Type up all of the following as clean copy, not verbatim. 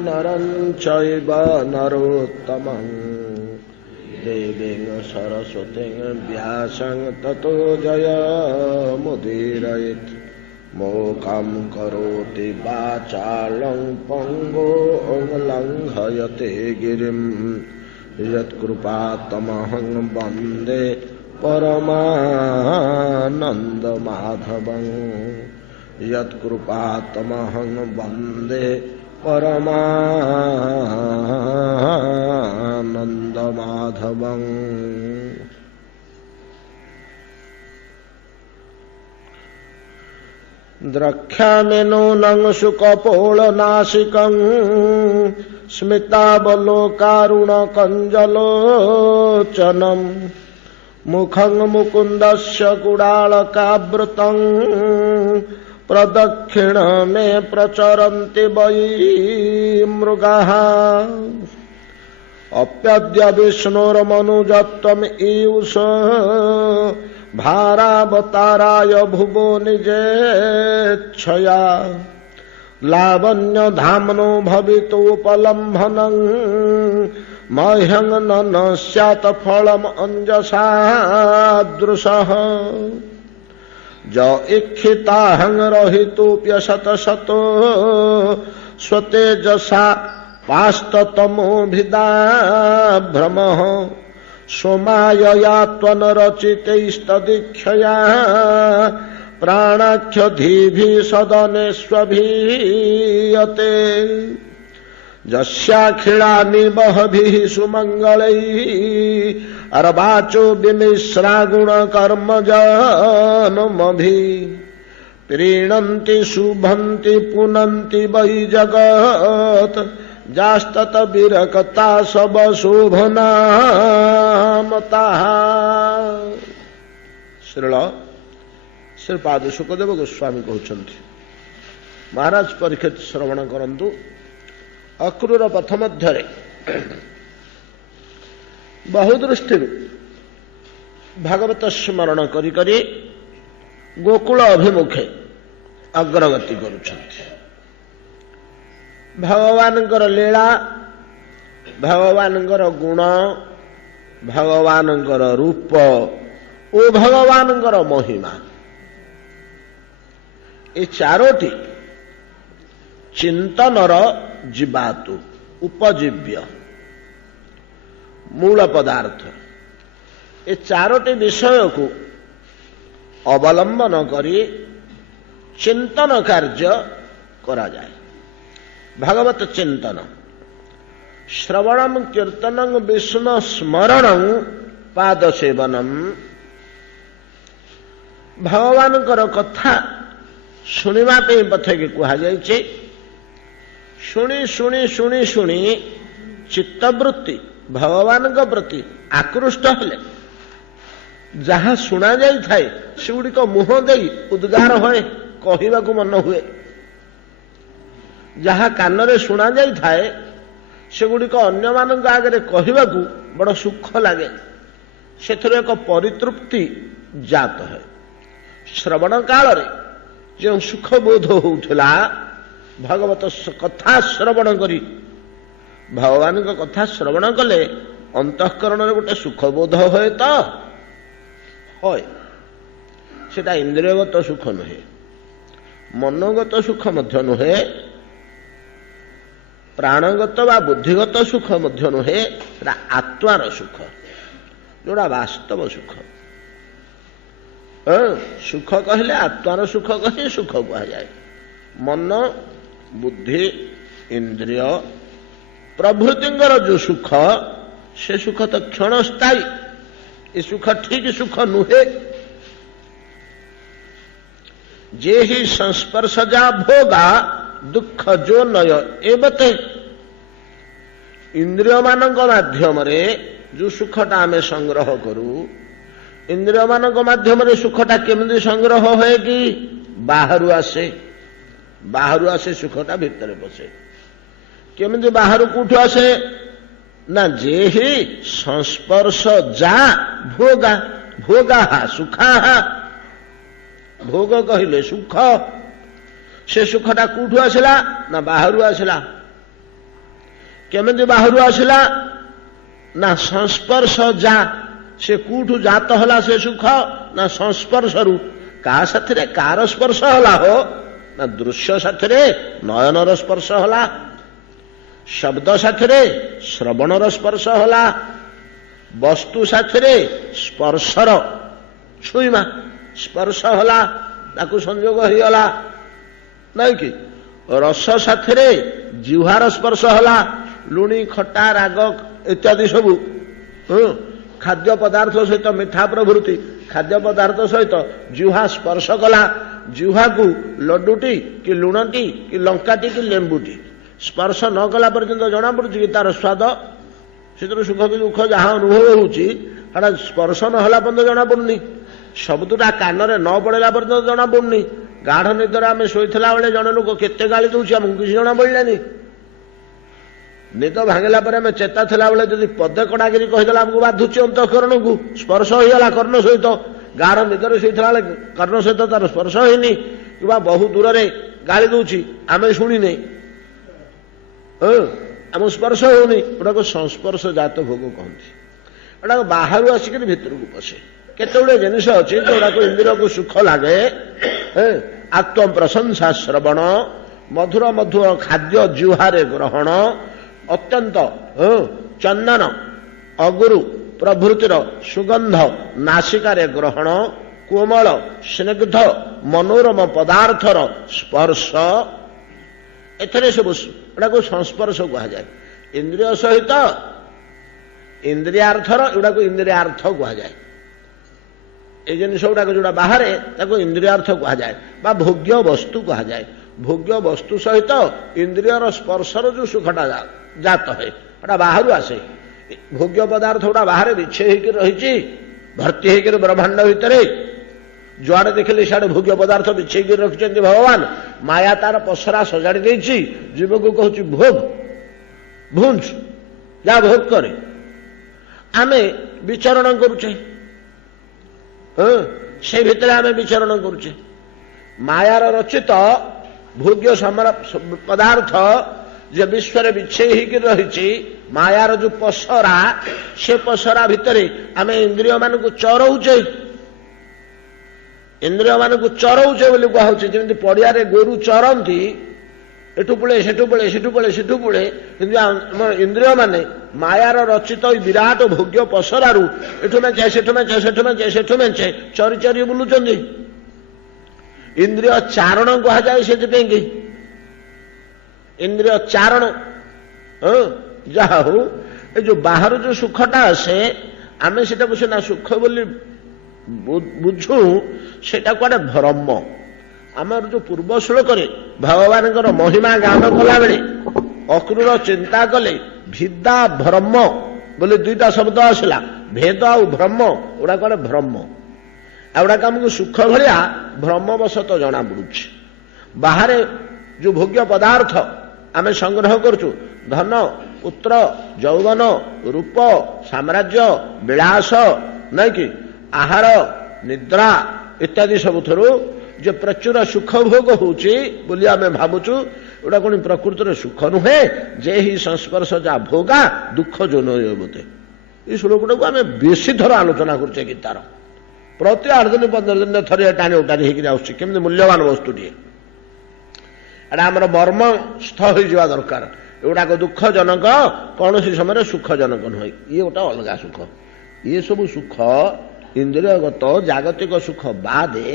नरं चैव नरोत्तमं देवीं सरस्वतीं व्यासं ततो जयमुदीरयेत् मोकं करोति वाचालं पङ्गुं लङ्घयते गिरिं यत्कृपातमहं वन्दे परमानन्दमाधवं यत्कृपातमहं वन्दे परमानन्दमाधवं। द्रक्ष्यामि नूनं शुकपोलनासिकं स्मितावलोकारुणकञ्जलोचनं मुखं मुकुन्दस्य कुडालकावृतं प्रदक्षिण मे प्रचरन्ति वै मृगाः अप्यद्य विष्णोर्मनुजत्वम् ईयुष भारावताराय भुवो निजेच्छया लावण्यधाम्नो भवितोपलम्भनं मह्यं न स्यात् फलम् अंजसादृशः ज इक्षिताहं रहितोऽप्यशतशतो स्वतेजसा पास्ततमोभिदाभ्रमः सोमायया त्वनरचितैस्तदीक्षया प्राणाख्यधीभिः सदनेष्वभीयते यस्याखिलानि बहभिः सुमङ्गलैः अर्वाचो विमिश्रा गुणकर्मजन्मभिः प्रीणन्ति शुभन्ति पुनन्ति वै जगत् जास्तत विरक्ता सब शोभनामताः। श्रीपाद शुकदेव गोस्वामी कहते महाराज परीक्षित श्रवण करंतु अक्रूर पथ मध्य बहुदृष्टि भागवत स्मरण करी करी गोकुल अभिमुखे अग्रगति करुछन्ति। भगवानଙ୍କର लीला भगवानଙ୍କର गुण भगवानଙ୍କର रूप ओ भगवानଙ୍କର महिमा ए चारोटी चिंतनर जीवातु उपजीव्य मूल पदार्थ ए चारोटी विषय को अवलंबन करी चिंतन कार्य करा जाए। भागवत चिंतन श्रवणम कीर्तनं विष्णु स्मरणं पाद सेवनम भगवानଙ୍କର कथा शुणिबा पे पथे के कहा जाइछे। शुणी शुणी शुणी शुणी चित्तवृत्ति भगवान प्रति आकृष्ट हेले जहाँ शुणा जाई थाए सेगुड़ी मुह दे उद्गार होए कहवा को मन हुए। जहाँ कान शुणा जाई थाए सेगुड़ी अन्य मान आगे कहवा को बड़ सुख लगे से एक परितृप्ति जात है। श्रवण काल जो सुख बोध होउथला भगवत कथा श्रवण करी भगवान का कथा श्रवण कले अंतःकरण में गोटे सुख बोध होए तो होए सेटा इंद्रियगत सुख नुहे मनोगत सुख मध्य नुहे प्राणगत व बुद्धिगत सुख मध्य नुहे आत्मार सुख जोड़ा वास्तव सुख सुख कहले आत्मार सुख कहे सुख कह जाए। मन बुद्धि इंद्रिय प्रभृतिंगर जो सुख से सुख तो क्षणस्थायी ये सुख ठीक सुख नुहे। जे ही संस्पर्शजा भोगा दुख जो नय एवते इंद्रिय मान माध्यम जो सुखटा आम संग्रह करू इंद्रिय मान माध्यम सुखटा केमती संग्रह हुए कि बाहर आसे सुखटा भितर बसे केमती बाहर कौट आसे ना जे ही संस्पर्श जा भोगा ଭୋଗା ସୁଖା ଭୋଗ କହିଲେ ସୁଖ। ସେ ସୁଖଟା କୋଉଠୁ ଆସିଲା ନା ବାହାରୁ ଆସିଲା। କେମିତି ବାହାରୁ ଆସିଲା ନା ସଂସ୍ପର୍ଶ ଯା। ସେ କୋଉଠୁ ଜାତ ହେଲା ସେ ସୁଖ ନା ସଂସ୍ପର୍ଶରୁ। କାହା ସାଥିରେ କାହାର ସ୍ପର୍ଶ ହେଲା ହୋ ନା ଦୃଶ୍ୟ ସାଥିରେ ନୟନର ସ୍ପର୍ଶ ହେଲା, ଶବ୍ଦ ସାଥିରେ ଶ୍ରବଣର ସ୍ପର୍ଶ ହେଲା, ବସ୍ତୁ ସାଥିରେ ସ୍ପର୍ଶର ଛୁଇଁମା ସ୍ପର୍ଶ ହେଲା, ତାକୁ ସଂଯୋଗ ହେଇଗଲା ନାଇଁ କି। ରସ ସାଥିରେ ଜିହ୍ବାର ସ୍ପର୍ଶ ହେଲା, ଲୁଣି ଖଟା ରାଗ ଇତ୍ୟାଦି ସବୁ ଖାଦ୍ୟ ପଦାର୍ଥ ସହିତ ମିଠା ପ୍ରଭୃତି ଖାଦ୍ୟ ପଦାର୍ଥ ସହିତ ଜିହ୍ବା ସ୍ପର୍ଶ କଲା। ଜିହ୍ବାକୁ ଲଡୁଟି କି ଲୁଣଟି କି ଲଙ୍କାଟି କି ଲେମ୍ବୁଟି ସ୍ପର୍ଶ ନ କଲା ପର୍ଯ୍ୟନ୍ତ ଜଣାପଡୁଛି କି ତାର ସ୍ୱାଦ। ସେଥିରୁ ସୁଖ କି ଦୁଃଖ ଯାହା ଅନୁଭବ ହେଉଛି ସେଟା ସ୍ପର୍ଶ ନହେଲା ପର୍ଯ୍ୟନ୍ତ ଜଣାପଡୁନି। ଶବ୍ଦଟା କାନରେ ନ ପଡିଲା ପର୍ଯ୍ୟନ୍ତ ଜଣାପଡୁନି। ଗାଢ ନିଦରେ ଆମେ ଶୋଇଥିଲା ବେଳେ ଜଣେ ଲୋକ କେତେ ଗାଳି ଦଉଛି ଆମକୁ କିଛି ଜଣା ପଡିଲାନି। ନିଦ ଭାଙ୍ଗିଲା ପରେ ଆମେ ଚେତା ଥିଲାବେଳେ ଯଦି ପଦେ କଡ଼ାକିରି କହିଦେଲା ଆମକୁ ବାଧୁଛି ଅନ୍ତଃକରଣକୁ, ସ୍ପର୍ଶ ହେଇଗଲା କର୍ଣ୍ଣ ସହିତ। ଗାଢ ନିଦରେ ଶୋଇଥିଲା ବେଳେ କର୍ଣ୍ଣ ସହିତ ତାର ସ୍ପର୍ଶ ହେଇନି କିମ୍ବା ବହୁ ଦୂରରେ ଗାଳି ଦଉଛି ଆମେ ଶୁଣିନେ, ଆମକୁ ସ୍ପର୍ଶ ହଉନି। ଏଗୁଡାକୁ ସଂସ୍ପର୍ଶ ଜାତ ଭୋଗ କହନ୍ତି। ଏଗୁଡାକ ବାହାରୁ ଆସିକିରି ଭିତରକୁ ପଶେ। କେତେ ଗୁଡେ ଜିନିଷ ଅଛି ଯୋଉଗୁଡାକୁ ଇନ୍ଦ୍ରିୟକୁ ସୁଖ ଲାଗେ। ଆତ୍ମ ପ୍ରଶଂସା ଶ୍ରବଣ, ମଧୁର ମଧୁର ଖାଦ୍ୟ ଜିହ୍ବାରେ ଗ୍ରହଣ, ଅତ୍ୟନ୍ତ ଚନ୍ଦନ ଅଗୁରୁ ପ୍ରଭୃତିର ସୁଗନ୍ଧ ନାସିକାରେ ଗ୍ରହଣ, କୋମଳ ସ୍ନିଗ୍ଧ ମନୋରମ ପଦାର୍ଥର ସ୍ପର୍ଶ, ଏଥିରେ ସବୁ ଏଗୁଡାକୁ ସଂସ୍ପର୍ଶ କୁହାଯାଏ। ଇନ୍ଦ୍ରିୟ ସହିତ ଇନ୍ଦ୍ରିୟାର୍ଥର ଏଗୁଡାକୁ ଇନ୍ଦ୍ରିୟାର୍ଥ କୁହାଯାଏ। এই ଜିନିଷ ଗୁଡାକ ଯୋଉଟା ବାହାରେ ତାକୁ ଇନ୍ଦ୍ରିୟାର୍ଥ କୁହାଯାଏ ବା ଭୋଗ୍ୟ ବସ୍ତୁ କୁହାଯାଏ। ଭୋଗ୍ୟ ବସ୍ତୁ ସହିତ ଇନ୍ଦ୍ରିୟର ସ୍ପର୍ଶର ଯୋଉ ସୁଖଟା ଜାତ ହୁଏ ସେଟା ବାହାରୁ ଆସେ। ଭୋଗ୍ୟ ପଦାର୍ଥ ଗୁଡା ବାହାରେ ବିଛେ ହେଇକି ରହିଛି, ଭର୍ତ୍ତି ହେଇକିରି ବ୍ରହ୍ମାଣ୍ଡ ଭିତରେ। ଯୁଆଡେ ଦେଖିଲେ ସିଆଡେ ଭୋଗ୍ୟ ପଦାର୍ଥ ବିଛେଇକି ରଖିଛନ୍ତି ଭଗବାନ। ମାୟା ତାର ପସରା ସଜାଡି ଦେଇଛି। ଜୀବକୁ କହୁଛି ଭୋଗ, ଭୁଞ୍ଜ, ଯାହା ଭୋଗ କରେ। ଆମେ ବିଚରଣ କରୁଛେ, ସେ ଭିତରେ ଆମେ ବିଚରଣ କରୁଛେ। ମାୟାର ରଚିତ ଭୋଗ୍ୟ ପଦାର୍ଥ ଯେ ବିଶ୍ୱରେ ବିଛେଇ ହେଇକି ରହିଛି, ମାୟାର ଯୋଉ ପସରା, ସେ ପସରା ଭିତରେ ଆମେ ଇନ୍ଦ୍ରିୟ ମାନଙ୍କୁ ଚରଉଛେ। ଇନ୍ଦ୍ରିୟ ମାନଙ୍କୁ ଚରଉଛେ ବୋଲି କୁହାଉଛି। ଯେମିତି ପଡିଆରେ ଗୋରୁ ଚରନ୍ତି, ଏଠୁ ପଳେ ସେଠୁ ପଳେ ସେଠୁ ପଳେ ସେଠୁ ପଳେ, କିନ୍ତୁ ଆମ ଇନ୍ଦ୍ରିୟ ମାନେ ମାୟାର ରଚିତ ବିରାଟ ଭୋଗ୍ୟ ପସରାରୁ ଏଠୁ ମେଞ୍ଚେ ସେଠୁ ମେଞ୍ଚେ ସେଠୁ ମେଞ୍ଚେ ସେଠୁ ମେଞ୍ଚେ ଚରି ଚରି ବୁଲୁଛନ୍ତି। ଇନ୍ଦ୍ରିୟ ଚାରଣ କୁହାଯାଏ ସେଥିପାଇଁ କି ଇନ୍ଦ୍ରିୟ ଚାରଣ। ଯାହା ହଉ, ଏ ଯୋଉ ବାହାରୁ ଯୋଉ ସୁଖଟା ଆସେ ଆମେ ସେଟାକୁ ସିନା ସୁଖ ବୋଲି ବୁଝୁ, ସେଟା କୁଆଡେ ଭ୍ରମ। ଆମର ଯୋଉ ପୂର୍ବ ଶ୍ଲୋକରେ ଭଗବାନଙ୍କର ମହିମା ଗାନ କଲାବେଳେ ଅକ୍ରୂର ଚିନ୍ତା କଲେ ଭିଦା ଭ୍ରମ ବୋଲି ଦୁଇଟା ଶବ୍ଦ ଆସିଲା। ଭେଦ ଆଉ ଭ୍ରମ, ଏଗୁଡା କୁଆଡେ ଭ୍ରମ। ଏଗୁଡାକ ଆମକୁ ସୁଖ ଭଳିଆ ଭ୍ରମବଶତଃ ଜଣା ପଡୁଛି। ବାହାରେ ଯୋଉ ଭୋଗ୍ୟ ପଦାର୍ଥ ଆମେ ସଂଗ୍ରହ କରୁଛୁ, ଧନ ପୁତ୍ର ଯୌବନ ରୂପ ସାମ୍ରାଜ୍ୟ ବିଳାସ ନାଇଁ କି, ଆହାର ନିଦ୍ରା ଇତ୍ୟାଦି ସବୁଥିରୁ ଯେ ପ୍ରଚୁର ସୁଖ ଭୋଗ ହଉଛି ବୋଲି ଆମେ ଭାବୁଛୁ, ଏଗୁଡା କଣ ପ୍ରକୃତରେ ସୁଖ ନୁହେଁ। ଯେ ହି ସଂସ୍ପର୍ଶ ଯା ଭୋଗା ଦୁଃଖ ଯୋନ ବୋଧେ। ଏଇ ଶ୍ଲୋକଟାକୁ ଆମେ ବେଶୀ ଥର ଆଲୋଚନା କରୁଛେ ଗୀତାର। ପ୍ରତି 8 ଦିନ 15 ଦିନରେ ଥରେ ଟାଣି ଉଟାଣି ହେଇକି ଆସୁଛି। କେମିତି ମୂଲ୍ୟବାନ ବସ୍ତୁଟିଏ, ଏଟା ଆମର ମର୍ମସ୍ଥ ହୋଇଯିବା ଦରକାର। ଏଗୁଡାକ ଦୁଃଖଜନକ, କୌଣସି ସମୟରେ ସୁଖଜନକ ନୁହେଁ। ଇଏ ଗୋଟେ ଅଲଗା ସୁଖ। ଇଏ ସବୁ ସୁଖ ଇନ୍ଦ୍ରିୟଗତ ଜାଗତିକ ସୁଖ ବାଦେ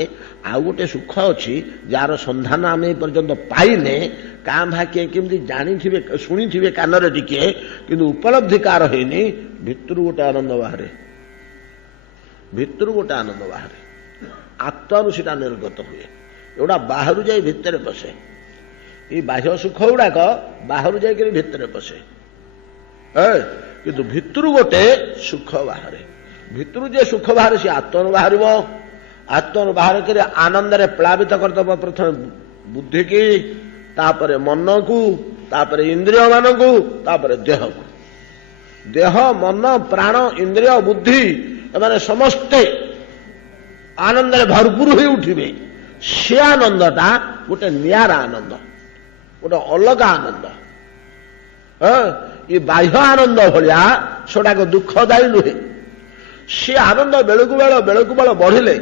ଆଉ ଗୋଟେ ସୁଖ ଅଛି ଯାହାର ସନ୍ଧାନ ଆମେ ଏପର୍ଯ୍ୟନ୍ତ ପାଇନେ। କାଁ ଭା କିଏ କେମିତି ଜାଣିଥିବେ ଶୁଣିଥିବେ କାନରେ ଟିକେ, କିନ୍ତୁ ଉପଲବ୍ଧି କାର ହେଇନି। ଭିତରୁ ଗୋଟେ ଆନନ୍ଦ ବାହାରେ, ଭିତରୁ ଗୋଟେ ଆନନ୍ଦ ବାହାରେ। ଆତ୍ମାରୁ ସେଟା ନିର୍ଗତ ହୁଏ। ଏଗୁଡା ବାହାରୁ ଯାଇ ଭିତରେ ପଶେ। ଏଇ ବାହ୍ୟ ସୁଖ ଗୁଡାକ ବାହାରୁ ଯାଇକରି ଭିତରେ ପଶେ, କିନ୍ତୁ ଭିତରୁ ଗୋଟେ ସୁଖ ବାହାରେ। ଭିତରୁ ଯେ ସୁଖ ବାହାରେ ସେ ଆତ୍ମରୁ ବାହାରିବ। ଆତ୍ମରୁ ବାହାର କରି ଆନନ୍ଦରେ ପ୍ଳାବିତ କରିଦେବ ପ୍ରଥମେ ବୁଦ୍ଧିକି, ତାପରେ ମନକୁ, ତାପରେ ଇନ୍ଦ୍ରିୟ ମାନଙ୍କୁ, ତାପରେ ଦେହକୁ। ଦେହ ମନ ପ୍ରାଣ ଇନ୍ଦ୍ରିୟ ବୁଦ୍ଧି ଏମାନେ ସମସ୍ତେ ଆନନ୍ଦରେ ଭରପୁର ହୋଇ ଉଠିବେ। ସେ ଆନନ୍ଦଟା ଗୋଟେ ନିଆରା ଆନନ୍ଦ, ଗୋଟେ ଅଲଗା ଆନନ୍ଦ। ଏ ବାହ୍ୟ ଆନନ୍ଦ ଭଳିଆ ସେଟାକ ଦୁଃଖଦାୟୀ ନୁହେଁ। ସେ ଆନନ୍ଦ ବେଳକୁ ବେଳ ବଢିଲେ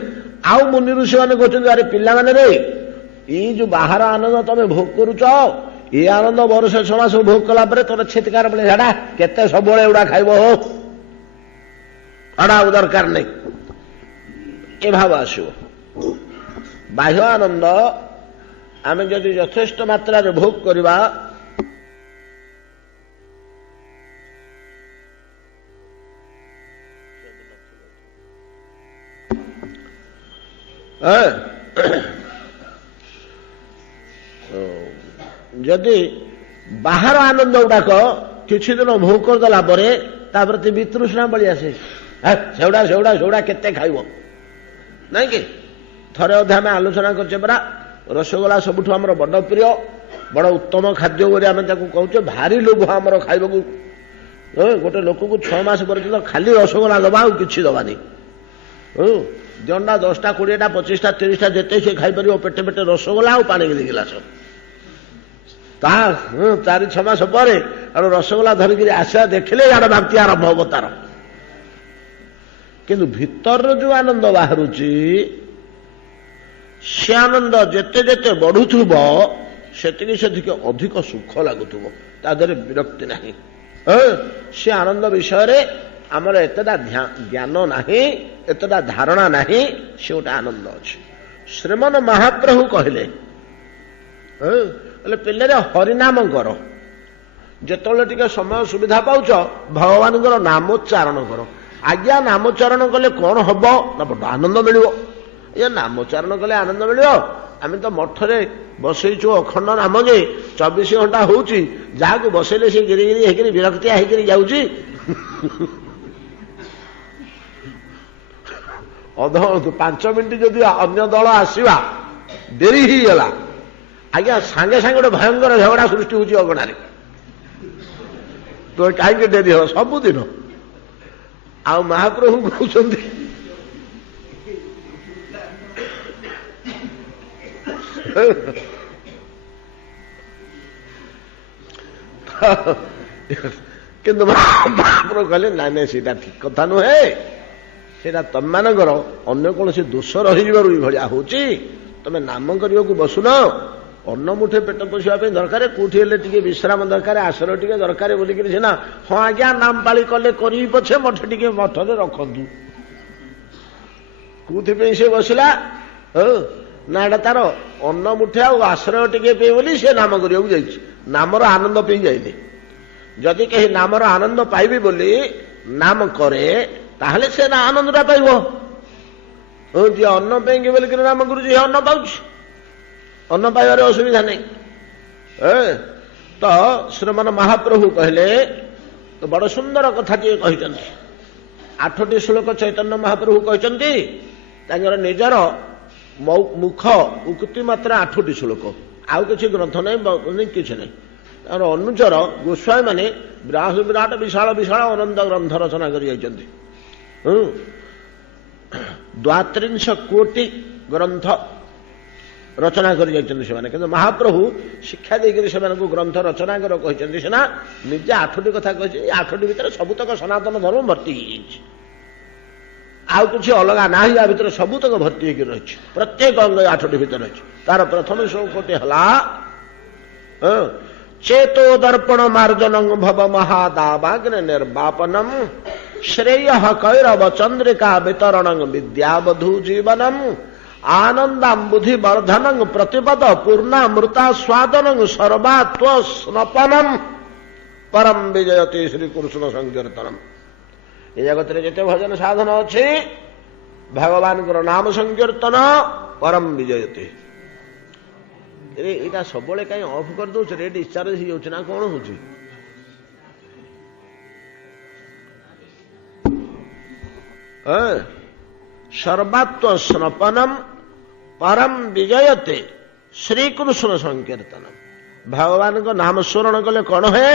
ଆଉ ମୁନି ଋଷିମାନେ କହୁଛନ୍ତି, ଆରେ ପିଲାମାନେ ରେ, ଏଇ ଯୋଉ ବାହାର ଆନନ୍ଦ ତମେ ଭୋଗ କରୁଛ, ଏ ଆନନ୍ଦ ବର୍ଷ 6 ମାସ ଭୋଗ କଲା ପରେ ତୋର ଛେତିକାର ବେଳେ ଝାଡା, କେତେ ସବୁବେଳେ ଏଗୁଡା ଖାଇବ ହୋ, ଏଡା ଆଉ ଦରକାର ନାହିଁ, ଏ ଭାବ ଆସିବ। ବାହ୍ୟ ଆନନ୍ଦ ଆମେ ଯଦି ଯଥେଷ୍ଟ ମାତ୍ରାରେ ଭୋଗ କରିବା, ଯଦି ବାହାର ଆନନ୍ଦ ଗୁଡାକ କିଛି ଦିନ ଭୋଗ କରିଦେଲା ପରେ ତାପରେ ତ ବିତୃଷ୍ଣା ପଳେଇ ଆସେ, ସେଗୁଡା କେତେ ଖାଇବ, ନାଇଁ କି? ଥରେ ଅଧେ ଆମେ ଆଲୋଚନା କରିଛେ ପରା, ରସଗୋଲା ସବୁଠୁ ଆମର ବଡ ପ୍ରିୟ, ବଡ ଉତ୍ତମ ଖାଦ୍ୟ ବୋଲି ଆମେ ତାକୁ କହୁଛେ। ଭାରି ଲୋଭ ଆମର ଖାଇବାକୁ। ଗୋଟେ ଲୋକକୁ 6 ମାସ ପର୍ଯ୍ୟନ୍ତ ଖାଲି ରସଗୋଲା ଦବା, ଆଉ କିଛି ଦବାନି। ଜଣଟା 10ଟା 20ଟା 25ଟା 30ଟା ଯେତେ ସେ ଖାଇପାରିବ, ପେଟେ ପେଟେ ରସଗୋଲା ଆଉ ପାଣି ଗିଲାସ। ତା 4-6 ମାସ ପରେ ଆଉ ରସଗୋଲା ଧରିକିରି ଆସିବା ଦେଖିଲେ ଇଆଡେ ବାନ୍ତି ଆରମ୍ଭ ହବ ତାର। କିନ୍ତୁ ଭିତରର ଯୋଉ ଆନନ୍ଦ ବାହାରୁଛି, ସେ ଆନନ୍ଦ ଯେତେ ଯେତେ ବଢୁଥିବ ସେତିକି ଅଧିକ ସୁଖ ଲାଗୁଥିବ, ତା ଦେହରେ ବିରକ୍ତି ନାହିଁ। ସେ ଆନନ୍ଦ ବିଷୟରେ ଆମର ଏତେଟା ଜ୍ଞାନ ନାହିଁ, ଏତେଟା ଧାରଣା ନାହିଁ, ସେ ଗୋଟେ ଆନନ୍ଦ ଅଛି। ଶ୍ରୀମନ୍ ମହାପ୍ରଭୁ କହିଲେ, ପିଲାରେ ହରିନାମ କର, ଯେତେବେଳେ ଟିକେ ସମୟ ସୁବିଧା ପାଉଛ ଭଗବାନଙ୍କର ନାମୋଚ୍ଚାରଣ କର। ଆଜ୍ଞା ନାମୋଚ୍ଚାରଣ କଲେ କଣ ହବ ନା ବଡ ଆନନ୍ଦ ମିଳିବ। ଆଜ୍ଞା ନାମୋଚ୍ଚାରଣ କଲେ ଆନନ୍ଦ ମିଳିବ? ଆମେ ତ ମଠରେ ବସେଇଛୁ ଅଖଣ୍ଡ ନାମ ଯେ 24 ଘଣ୍ଟା ହଉଛି, ଯାହାକୁ ବସେଇଲେ ସେ ଗିରି ହେଇକିରି ବିରକ୍ତିଆ ହେଇକିରି ଯାଉଛି। ଅଧ 5 ମିନିଟ୍ ଯଦି ଅନ୍ୟ ଦଳ ଆସିବା ଡେରି ହେଇଗଲା, ଆଜ୍ଞା ସାଙ୍ଗେ ସାଙ୍ଗେ ଗୋଟେ ଭୟଙ୍କର ଝଗଡା ସୃଷ୍ଟି ହଉଛି ଅଗଣାରେ। ତ କାହିଁକି ଡେରି ହବ? ସବୁଦିନ। ଆଉ ମହାପ୍ରଭୁ କହୁଛନ୍ତି କିନ୍ତୁ ମହାପ୍ରଭୁ କହିଲେ ନାଇଁ ନାଇଁ, ସେଇଟା ଠିକ କଥା ନୁହେଁ, ସେଇଟା ତମମାନଙ୍କର ଅନ୍ୟ କୌଣସି ଦୋଷ ରହିଯିବାରୁ ଏଇଭଳିଆ ହଉଛି। ତମେ ନାମ କରିବାକୁ ବସୁନ, ଅନ୍ନ ମୁଠେ ପେଟ ପୋଷିବା ପାଇଁ ଦରକାର, କୋଉଠି ହେଲେ ଟିକେ ବିଶ୍ରାମ ଦରକାର, ଆଶ୍ରୟ ଟିକେ ଦରକାର ବୋଲିକିରି ସିନା ହଁ ଆଜ୍ଞା ନାମ ପାଳି କଲେ କରିବି ପଛେ ମଠେ ଟିକେ ମଠରେ ରଖନ୍ତୁ। କୋଉଥିପାଇଁ ସେ ବସିଲା? ନା ଏଟା ତାର ଅନ୍ନ ମୁଠେ ଆଉ ଆଶ୍ରୟ ଟିକେ ପାଇଁ ବୋଲି ସେ ନାମ କରିବାକୁ ଯାଇଛି, ନାମର ଆନନ୍ଦ ପାଇଁ ଯାଇନି। ଯଦି କେହି ନାମର ଆନନ୍ଦ ପାଇବି ବୋଲି ନାମ କରେ, ତାହେଲେ ସେ ନା ଆନନ୍ଦଟା ପାଇବ। ଯିଏ ଅନ୍ନ ପାଇଁକି ବୋଲିକିରି ନାମ କରୁଛି, ସେ ଅନ୍ନ ପାଉଛି, ଅନ୍ନ ପାଇବାରେ ଅସୁବିଧା ନାହିଁ। ତ ଶ୍ରୀମନ୍ ମହାପ୍ରଭୁ କହିଲେ, ବଡ ସୁନ୍ଦର କଥାଟିଏ କହିଛନ୍ତି। 8ଟି ଶ୍ଲୋକ ଚୈତନ୍ୟ ମହାପ୍ରଭୁ କହିଛନ୍ତି, ତାଙ୍କର ନିଜର ମୁଖ ଉକ୍ତି ମାତ୍ର 8ଟି ଶ୍ଲୋକ, ଆଉ କିଛି ଗ୍ରନ୍ଥ ନାହିଁ, କିଛି ନାହିଁ। ତାଙ୍କର ଅନୁଚର ଗୋସ୍ୱାମୀ ମାନେ ବିରାଟ ବିଶାଳ ବିଶାଳ ଅନନ୍ତ ଗ୍ରନ୍ଥ ରଚନା କରି ଯାଇଛନ୍ତି। 32 କୋଟି ଗ୍ରନ୍ଥ ରଚନା କରି ଯାଇଛନ୍ତି ସେମାନେ। କିନ୍ତୁ ମହାପ୍ରଭୁ ଶିକ୍ଷା ଦେଇକରି ସେମାନଙ୍କୁ ଗ୍ରନ୍ଥ ରଚନା କର କହିଛନ୍ତି ସିନା, ନିଜେ 8ଟି କଥା କହିଛି। ଏ 8ଟି ଭିତରେ ସବୁତକ ସନାତନ ଧର୍ମ ଭର୍ତ୍ତି ହେଇଯାଇଛି, ଆଉ କିଛି ଅଲଗା ନାହିଁ। ୟା ଭିତରେ ସବୁତକ ଭର୍ତ୍ତି ହେଇକି ରହିଛି, ପ୍ରତ୍ୟେକ ଅଙ୍ଗ 8ଟି ଭିତରେ ରହିଛି। ତାର ପ୍ରଥମ ଶ୍ଲୋକଟି ହେଲା, ଚେତୋ ଦର୍ପଣ ମାର୍ଜନଂ ଭବ ମହାଦାବାଗ୍ନି ନିର୍ବାପନମ୍ ଶ୍ରେୟ କୈରବ ଚନ୍ଦ୍ରିକା ବିତರಣଂ ବିଦ୍ୟାବଧୂ ଜୀବନମ୍ ଆନନ୍ଦାಂ ବୁଦ୍ଧି ବର୍ଦ୍ଧନଂ ପ୍ରତିପଦ ପୂର୍ଣ୍ଣାମୃତା ସ୍ୱାଦନଂ ସର୍ବାତ୍ୱ ସ୍ନପନମ୍ ପରମ ବିଜୟତି ଶ୍ରୀକୃଷ୍ଣ ସଂକୀର୍ତ୍ତନମ୍। ଏ ଜଗତରେ ଯେତେ ଭଜନ ସାଧନ ଅଛି, ଭଗବାନଙ୍କର ନାମ ସଂକୀର୍ତ୍ତନ ପରମ ବିଜୟତି। ଏଇଟା ସବୁବେଳେ କାହିଁ ଅଫ୍ କରିଦଉଛ? ରେ ଡିସଚାର୍ଜ ହେଇଯାଉଛି ନା କଣ ହଉଛି? ସର୍ବାତ୍ୱ ସ୍ନପନମ୍ ପରମ ବିଜୟତେ ଶ୍ରୀକୃଷ୍ଣ ସଂକୀର୍ତ୍ତନ। ଭଗବାନଙ୍କ ନାମ ସ୍ମରଣ କଲେ କଣ ହୁଏ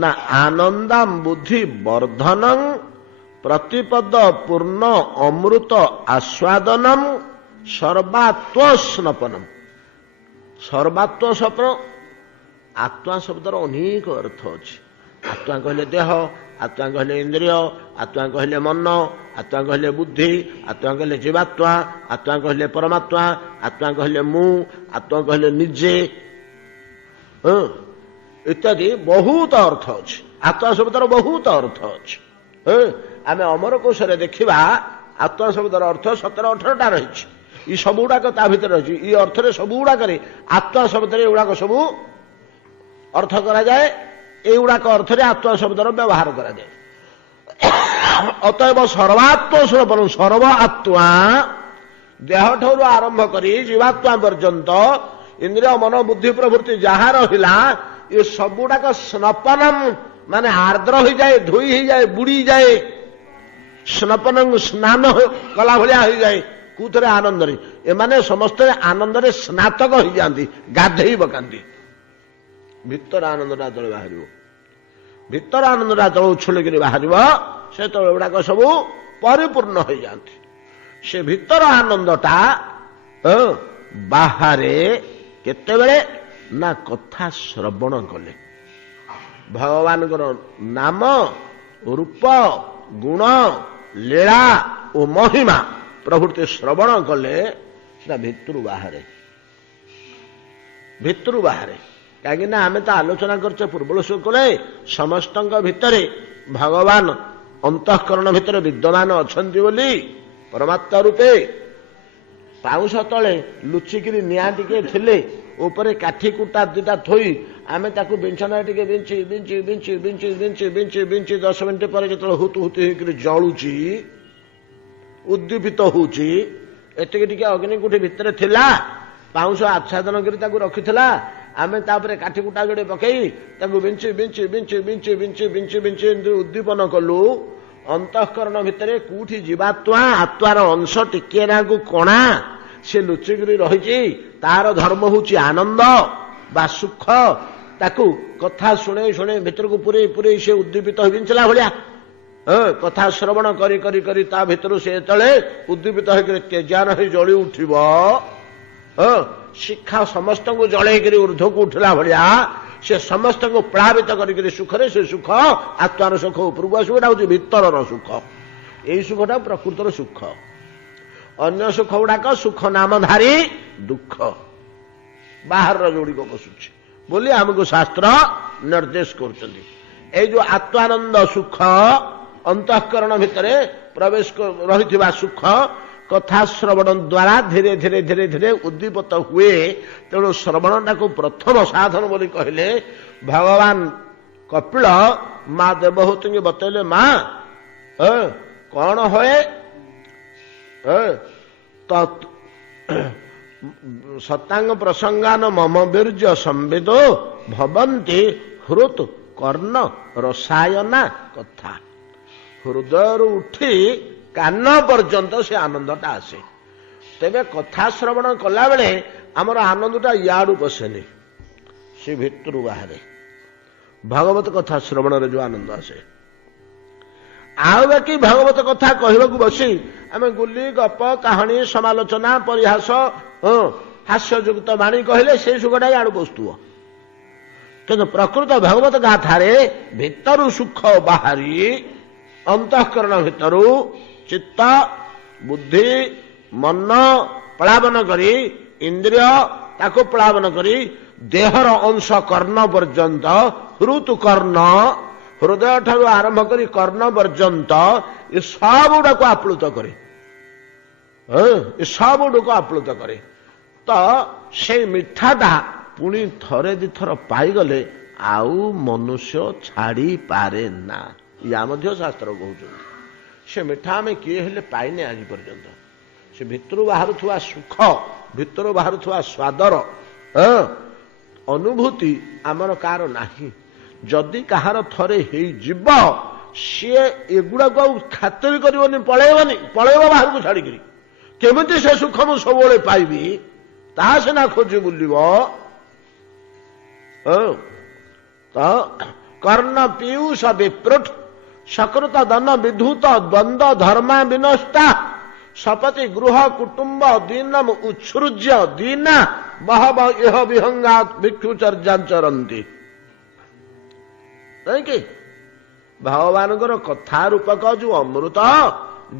ନା ଆନନ୍ଦାମ୍ ବୁଦ୍ଧି ବର୍ଦ୍ଧନଂ ପ୍ରତିପଦ ପୂର୍ଣ୍ଣ ଅମୃତ ଆସ୍ୱାଦନମ୍ ସର୍ବାତ୍ମ ସ୍ନପନମ୍। ସର୍ବାତ୍ମ ସ୍ୱପ୍ନ, ଆତ୍ମା ଶବ୍ଦର ଅନେକ ଅର୍ଥ ଅଛି। ଆତ୍ମା କହିଲେ ଦେହ, ଆତ୍ମା କହିଲେ ଇନ୍ଦ୍ରିୟ, ଆତ୍ମା କହିଲେ ମନ, ଆତ୍ମା କହିଲେ ବୁଦ୍ଧି, ଆତ୍ମା କହିଲେ ଜୀବାତ୍ମା, ଆତ୍ମା କହିଲେ ପରମାତ୍ମା, ଆତ୍ମା କହିଲେ ମୁଁ, ଆତ୍ମା କହିଲେ ନିଜେ ଇତ୍ୟାଦି ବହୁତ ଅର୍ଥ ଅଛି। ଆତ୍ମା ଶବ୍ଦର ବହୁତ ଅର୍ଥ ଅଛି। ଆମେ ଅମରକୋଷରେ ଦେଖିବା ଆତ୍ମା ଶବ୍ଦର ଅର୍ଥ 17-18ଟା ରହିଛି। ଇ ସବୁଗୁଡାକ ତା ଭିତରେ ରହିଛି। ଇ ଅର୍ଥରେ ସବୁଗୁଡାକରେ ଆତ୍ମା ଶବ୍ଦରେ ଏଗୁଡାକ ସବୁ ଅର୍ଥ କରାଯାଏ। ଏଗୁଡାକ ଅର୍ଥରେ ଆତ୍ମା ଶବ୍ଦର ବ୍ୟବହାର କରାଯାଏ। ଅତଏବ ସର୍ବାତ୍ମ ସ୍ୱରୂପ ସର୍ବ ଆତ୍ମା, ଦେହଠାରୁ ଆରମ୍ଭ କରି ଜୀବାତ୍ମା ପର୍ଯ୍ୟନ୍ତ ଇନ୍ଦ୍ରିୟ ମନ ବୁଦ୍ଧି ପ୍ରଭୃତି ଯାହା ରହିଲା, ଏ ସବୁଗୁଡାକ ସ୍ନପନମ୍ ମାନେ ଆର୍ଦ୍ର ହୋଇଯାଏ, ଧୋଇ ହେଇଯାଏ, ବୁଡିଯାଏ। ସ୍ନପନଂ ସ୍ନାନ କଲା ଭଳିଆ ହୋଇଯାଏ। କୋଉଥିରେ? ଆନନ୍ଦରେ। ଏମାନେ ସମସ୍ତେ ଆନନ୍ଦରେ ସ୍ନାତକ ହୋଇଯାଆନ୍ତି, ଗାଧେଇ ପକାନ୍ତି। ଭିତର ଆନନ୍ଦଟା ଯେତେବେଳେ ବାହାରିବ, ଭିତର ଆନନ୍ଦଟା ଯେତେବେଳେ ଉଛୁଳିକିରି ବାହାରିବ, ସେତେବେଳେ ଗୁଡାକ ସବୁ ପରିପୂର୍ଣ୍ଣ ହୋଇଯାଆନ୍ତି। ସେ ଭିତର ଆନନ୍ଦଟା ବାହାରେ କେତେବେଳେ? ନା କଥା ଶ୍ରବଣ କଲେ। ଭଗବାନଙ୍କର ନାମ, ରୂପ, ଗୁଣ, ଲୀଳା ଓ ମହିମା ପ୍ରଭୃତି ଶ୍ରବଣ କଲେ ସେଟା ଭିତରୁ ବାହାରେ, ଭିତରୁ ବାହାରେ। କାହିଁକି ନା ଆମେ ତ ଆଲୋଚନା କରୁଛେ ପୂର୍ବରୁ କଲେ ସମସ୍ତଙ୍କ ଭିତରେ ଭଗବାନ ଅନ୍ତଃକରଣ ଭିତରେ ବିଦ୍ୟମାନ ଅଛନ୍ତି ବୋଲି ପରମାତ୍ମା ରୂପେ ପାଉଁଶ ତଳେ ଲୁଚିକିରି ନିଆଁ ଟିକେ ଥିଲେ, ଉପରେ କାଠି କୁଟା ଦିଟା ଥୋଇ ଆମେ ତାକୁ ବିଞ୍ଚଣାରେ ଟିକେ ବିଞ୍ଚି ବିଞ୍ଚି ବିଞ୍ଚି ବିଞ୍ଚି ବିଞ୍ଚି ବିଞ୍ଚି ବିଞ୍ଚି 10 ମିନିଟ୍ ପରେ ଯେତେବେଳେ ହୁତୁ ହୁତୁ ହେଇକିରି ଜଳୁଛି, ଉଦ୍ଦୀପିତ ହଉଛି, ଏତିକି ଟିକେ ଅଗ୍ନି କୋଠି ଭିତରେ ଥିଲା, ପାଉଁଶ ଆଚ୍ଛାଦନ କରି ତାକୁ ରଖିଥିଲା। ଆମେ ତାପରେ କାଠି କୁଟା ଯୋଡେ ପକେଇ ତାକୁ ବିଞ୍ଚି ବିଞ୍ଚି ବିଞ୍ଚି ବିଞ୍ଚି ବିଞ୍ଚି ବିଞ୍ଚି ବିଞ୍ଚି ଏମିତି ଉଦ୍ଦୀପନ କଲୁ। ଅନ୍ତଃକରଣ ଭିତରେ କୋଉଠି ଜୀବାତ୍ମା, ଆତ୍ମାର ଅଂଶ ଟିକିଏ ନାକୁ କଣା ସେ ଲୁଚିକିରି ରହିଛି। ତାର ଧର୍ମ ହଉଛି ଆନନ୍ଦ ବା ସୁଖ। ତାକୁ କଥା ଶୁଣେଇ ଶୁଣେଇ ଭିତରକୁ ପୁରେଇ ପୁରେଇ ସେ ଉଦ୍ଦୀପିତ ହୋଇ ବିଞ୍ଚିଲା ଭଳିଆ କଥା ଶ୍ରବଣ କରି କରି କରି ତା ଭିତରୁ ସେ ଯେତେବେଳେ ଉଦ୍ଦୀପିତ ହୋଇକରି ତେଜାନ ହୋଇ ଜଳି ଉଠିବ, ଶିକ୍ଷା ସମସ୍ତଙ୍କୁ ଜଳେଇକରି ଉର୍ଦ୍ଧ୍ୱକୁ ଉଠିଲା ଭଳିଆ ସେ ସମସ୍ତଙ୍କୁ ପ୍ଳାବିତ କରିକିରି ସୁଖରେ, ସେ ସୁଖ ଆତ୍ମାର ସୁଖ ଉପରକୁ ଆସିବ। ଏଟା ହଉଛି ଭିତରର ସୁଖ। ଏଇ ସୁଖଟା ପ୍ରକୃତର ସୁଖ। ଅନ୍ୟ ସୁଖ ଗୁଡାକ ସୁଖ ନାମଧାରୀ ଦୁଃଖ, ବାହାରର ଯୋଉଗୁଡ଼ିକ ବସୁଛି ବୋଲି ଆମକୁ ଶାସ୍ତ୍ର ନିର୍ଦ୍ଦେଶ କରୁଛନ୍ତି। ଏଇ ଯୋଉ ଆତ୍ମାନନ୍ଦ ସୁଖ, ଅନ୍ତଃକରଣ ଭିତରେ ପ୍ରବେଶ ରହିଥିବା ସୁଖ କଥା ଶ୍ରବଣ ଦ୍ୱାରା ଧୀରେ ଧୀରେ ଧୀରେ ଧୀରେ ଉଦ୍ଦୀପିତ ହୁଏ। ତେଣୁ ଶ୍ରବଣଟାକୁ ପ୍ରଥମ ସାଧନ ବୋଲି କହିଲେ ଭଗବାନ କପିଳ ମା ଦେବହୂତିଙ୍କୁ ବତେଇଲେ, ମା କଣ ହୁଏ? ସତାଙ୍ଗ ପ୍ରସଙ୍ଗାନ ମମ ବୀର୍ଯ୍ୟ ସମ୍ବିଦୋ ଭବନ୍ତି ହୃତ କର୍ଣ୍ଣ ରସାୟନା କଥା। ହୃଦୟରୁ ଉଠି କାନ ପର୍ଯ୍ୟନ୍ତ ସେ ଆନନ୍ଦଟା ଆସେ। ତେବେ କଥା ଶ୍ରବଣ କଲାବେଳେ ଆମର ଆନନ୍ଦଟା ଇଆଡୁ ବସେନି, ସେ ଭିତରୁ ବାହାରେ। ଭଗବତ କଥା ଶ୍ରବଣରେ ଯୋଉ ଆନନ୍ଦ ଆସେ। ଆଉ ବାକି ଭଗବତ କଥା କହିବାକୁ ବସି ଆମେ ଗୁଲି ଗପ କାହାଣୀ ସମାଲୋଚନା ପରିହାସ ହାସ୍ୟଯୁକ୍ତ ବାଣୀ କହିଲେ ସେଇ ସୁଖଟା ଇଆଡୁ ବସୁଥିବ। କିନ୍ତୁ ପ୍ରକୃତ ଭଗବତ ଗାଥାରେ ଭିତରୁ ସୁଖ ବାହାରି ଅନ୍ତଃକରଣ ଭିତରୁ ଚିତ୍ତ ବୁଦ୍ଧି ମନ ପ୍ଳାବନ କରି, ଇନ୍ଦ୍ରିୟ ତାକୁ ପ୍ଳାବନ କରି ଦେହର ଅଂଶ କର୍ଣ୍ଣ ପର୍ଯ୍ୟନ୍ତ, ହୃତ କର୍ଣ୍ଣ ହୃଦୟ ଠାରୁ ଆରମ୍ଭ କରି କର୍ଣ୍ଣ ପର୍ଯ୍ୟନ୍ତ ଏ ସବୁଗୁଡାକୁ ଆପ୍ଲୁତ କରେ। ଏ ସବୁଗୁଡାକୁ ଆପ୍ଲୁତ କରେ। ତ ସେଇ ମିଠାଟା ପୁଣି ଥରେ ଦିଥର ପାଇଗଲେ ଆଉ ମନୁଷ୍ୟ ଛାଡ଼ି ପାରେ ନା। ୟା ମଧ୍ୟ ଶାସ୍ତ୍ର କହୁଛନ୍ତି। ସେ ମିଠା ଆମେ କିଏ ହେଲେ ପାଇନେ ଆଜି ପର୍ଯ୍ୟନ୍ତ। ସେ ଭିତରୁ ବାହାରୁଥିବା ସୁଖ, ଭିତରୁ ବାହାରୁଥିବା ସ୍ୱାଦର ଅନୁଭୂତି ଆମର କାହାର ନାହିଁ। ଯଦି କାହାର ଥରେ ହେଇଯିବ, ସିଏ ଏଗୁଡାକୁ ଆଉ ଖାତିର କରିବନି, ପଳେଇବ ବାହାରକୁ ଛାଡିକିରି। କେମିତି ସେ ସୁଖ ମୁଁ ସବୁବେଳେ ପାଇବି ତାହା ସିନା ଖୋଜି ବୁଲିବ। ତ କର୍ଣ୍ଣ ପୀୟୁଷ ବିପୃଠ ସକୃତ ଧନ ବିଧୂତ ଦ୍ୱନ୍ଦ ଧର୍ମା ବିନଷ୍ଟା ସପତି ଗୃହ କୁଟୁମ୍ବ ଦୀନମ ଉତ୍ସୃଜ୍ୟ ଦୀନା ବହବ ଇହ ବିହଙ୍ଗାତ୍ ଭିକ୍ଷୁଚର୍ଯ୍ୟାଚରନ୍ତି। କାହିଁକି ଭଗବାନଙ୍କର କଥା ରୂପକ ଯୋଉ ଅମୃତ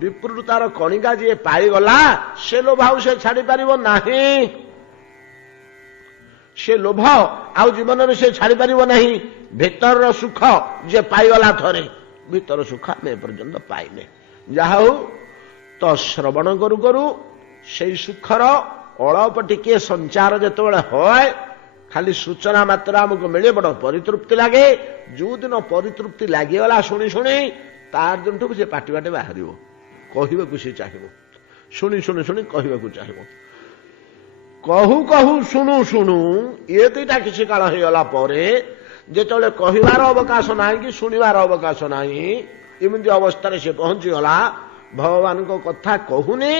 ବିପ୍ରୁ ତାର କଣିକା ଯିଏ ପାଇଗଲା ସେ ଲୋଭ ଆଉ ସେ ଛାଡି ପାରିବ ନାହିଁ। ସେ ଲୋଭ ଆଉ ଜୀବନରେ ସେ ଛାଡି ପାରିବ ନାହିଁ। ଭିତରର ସୁଖ ଯିଏ ପାଇଗଲା ଥରେ ଭିତର ସୁଖ ଆମେ ଏପର୍ଯ୍ୟନ୍ତ ପାଇନେ। ଯାହା ହଉ ତ ଶ୍ରବଣ କରୁ କରୁ ସେଇ ସୁଖର ଅଳପ ଟିକେ ସଞ୍ଚାର ଯେତେବେଳେ ହୁଏ ଖାଲି ସୂଚନା ମାତ୍ର ଆମକୁ ମିଳେ ବଡ ପରିତୃପ୍ତି ଲାଗେ। ଯୋଉଦିନ ପରିତୃପ୍ତି ଲାଗିଗଲା ଶୁଣି ଶୁଣି ତାର ଦିନଠୁ ସେ ପାଟି ବାଟେ ବାହାରିବ କହିବାକୁ ସେ ଚାହିଁବ। ଶୁଣି ଶୁଣି ଶୁଣି କହିବାକୁ ଚାହିଁବ। କହୁ କହୁ ଶୁଣୁ ଶୁଣୁ ଏ ଦୁଇଟା କିଛି କାଳ ହେଇଗଲା ପରେ ଯେତେବେଳେ କହିବାର ଅବକାଶ ନାହିଁ କି ଶୁଣିବାର ଅବକାଶ ନାହିଁ ଏମିତି ଅବସ୍ଥାରେ ସେ ପହଞ୍ଚିଗଲା ଭଗବାନଙ୍କ କଥା କହୁନି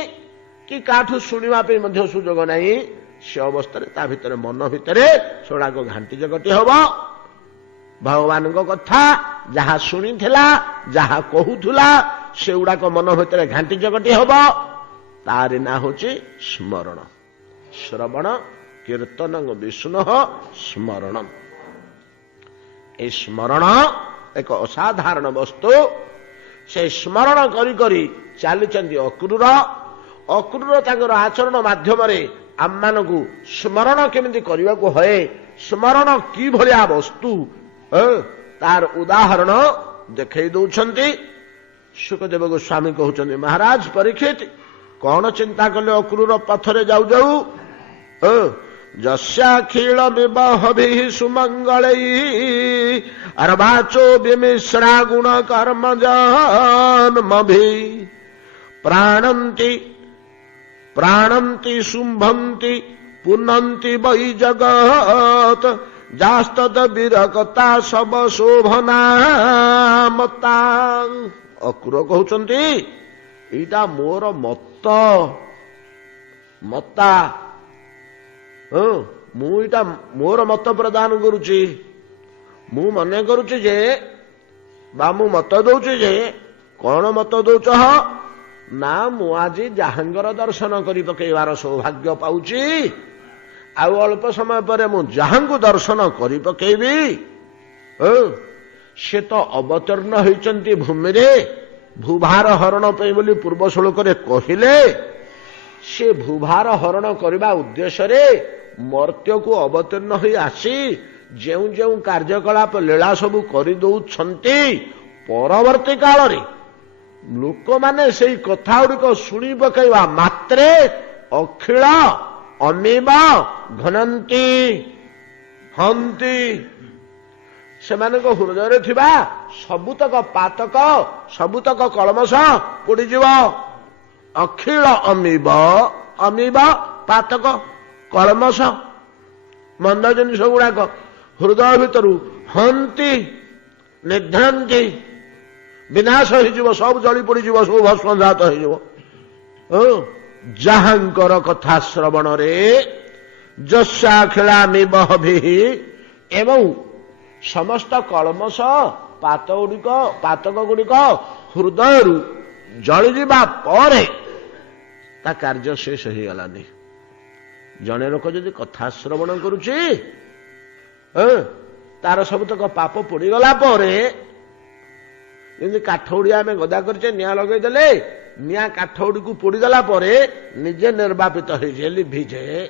କି କାଠୁ ଶୁଣିବା ପାଇଁ ମଧ୍ୟ ସୁଯୋଗ ନାହିଁ। ସେ ଅବସ୍ଥାରେ ତା ଭିତରେ ମନ ଭିତରେ ସେଗୁଡାକ ଘାଣ୍ଟି ଜଗଟି ହବ। ଭଗବାନଙ୍କ କଥା ଯାହା ଶୁଣିଥିଲା ଯାହା କହୁଥିଲା ସେଗୁଡାକ ମନ ଭିତରେ ଘାଣ୍ଟି ଜଗଟି ହବ। ତାରି ନାଁ ହଉଛି ସ୍ମରଣ। ଶ୍ରବଣ କୀର୍ତ୍ତନ ବିଷ୍ଣୁ ସ୍ମରଣ। এই ସ୍ମରଣ ଏକ ଅସାଧାରଣ ବସ୍ତୁ। ସେ ସ୍ମରଣ କରି କରି ଚାଲିଛନ୍ତି ଅକ୍ରୂର। ଅକ୍ରୂର ତାଙ୍କର ଆଚରଣ ମାଧ୍ୟମରେ ଆମମାନଙ୍କୁ ସ୍ମରଣ କେମିତି କରିବାକୁ ହୁଏ ସ୍ମରଣ କି ଭଳିଆ ବସ୍ତୁ ତାର ଉଦାହରଣ ଦେଖେଇ ଦଉଛନ୍ତି। ସୁଖଦେବ ଗୋସ୍ୱାମୀ କହୁଛନ୍ତି ମହାରାଜ ପରୀକ୍ଷିତ କଣ ଚିନ୍ତା କଲେ ଅକ୍ରୂର ପଥରେ ଯାଉ ଯାଉ ଯସ୍ୟାଖିଳ ବିବହଭି ସୁମଙ୍ଗଳୈ ଅର୍ବାଚୋ ବିମିଶ୍ରା ଗୁଣ କର୍ମ ଜନ୍ମଭି ପ୍ରାଣନ୍ତି ପ୍ରାଣନ୍ତି ଶୁମ୍ଭନ୍ତି ପୁନନ୍ତି ବୈ ଜଗତ ଯାସ୍ତଦ ବିରକତା ସବ ଶୋଭନା ମତା। ଅକ୍ରୂର କହୁଛନ୍ତି ଏଇଟା ମୋର ମତ ମତା। ମୁଁ ଏଇଟା ମୋର ମତ ପ୍ରଦାନ କରୁଛି। ମୁଁ ମନେ କରୁଛି ଯେ ବା ମୁଁ ମତ ଦଉଛି ଯେ କଣ ମତ ଦଉଛ ନା ମୁଁ ଆଜି ଯାହାଙ୍କର ଦର୍ଶନ କରି ପକେଇବାର ସୌଭାଗ୍ୟ ପାଉଛି ଆଉ ଅଳ୍ପ ସମୟ ପରେ ମୁଁ ଯାହାଙ୍କୁ ଦର୍ଶନ କରି ପକେଇବି ସେ ତ ଅବତୀର୍ଣ୍ଣ ହୋଇଛନ୍ତି ଭୂମିରେ ଭୂଭାର ହରଣ ପାଇଁ ବୋଲି ପୂର୍ବ ଶ୍ଲୋକରେ କହିଲେ। ସେ ଭୂଭାର ହରଣ କରିବା ଉଦ୍ଦେଶ୍ୟରେ ମର୍ତ୍ତ୍ୟକୁ ଅବତୀର୍ଣ୍ଣ ହୋଇ ଆସି ଯେଉଁ ଯେଉଁ କାର୍ଯ୍ୟକଳାପ ଲୀଳା ସବୁ କରିଦଉଛନ୍ତି ପରବର୍ତ୍ତୀ କାଳରେ ଲୋକମାନେ ସେଇ କଥା ଗୁଡ଼ିକ ଶୁଣି ପକାଇବା ମାତ୍ରେ ଅଖିଳ ଅମୀବ ଘନନ୍ତି ହନ୍ତି। ସେମାନଙ୍କ ହୃଦୟରେ ଥିବା ସବୁତକ ପାତକ ସବୁତକ କଳମସ ପୋଡ଼ିଯିବ। ଅଖିଳ ଅମୀବ ଅମୀବ ପାତକ କଳମସ ମନ୍ଦ ଜିନିଷ ଗୁଡାକ ହୃଦୟ ଭିତରୁ ହନ୍ତି ନିଧ୍ରାନ୍ତି ବିନାଶ ହେଇଯିବ। ସବୁ ଜଳି ପୋଡ଼ିଯିବ ସବୁ ଭସ୍ମଜାତ ହେଇଯିବ। ଯାହାଙ୍କର କଥା ଶ୍ରବଣରେ ଯସ୍ୟାଖିଳାମି ବହଭି ଏବଂ ସମସ୍ତ କଳମସ ପାତକ ଗୁଡ଼ିକ ହୃଦୟରୁ ଜଳିଯିବା ପରେ ତା କାର୍ଯ୍ୟ ଶେଷ ହେଇଗଲାନି। ଜଣେ ଲୋକ ଯଦି କଥା ଶ୍ରବଣ କରୁଛି ତାର ସବୁତକ ପାପ ପୋଡ଼ିଗଲା ପରେ ଯେମିତି କାଠ ଉଡିଆ ଆମେ ଗଦା କରିଛେ ନିଆଁ ଲଗେଇଦେଲେ ନିଆଁ କାଠ ଉଡିକୁ ପୋଡ଼ିଗଲା ପରେ ନିଜେ ନିର୍ବାପିତ ହେଇଯାଏ ଲିଭିଯାଏ।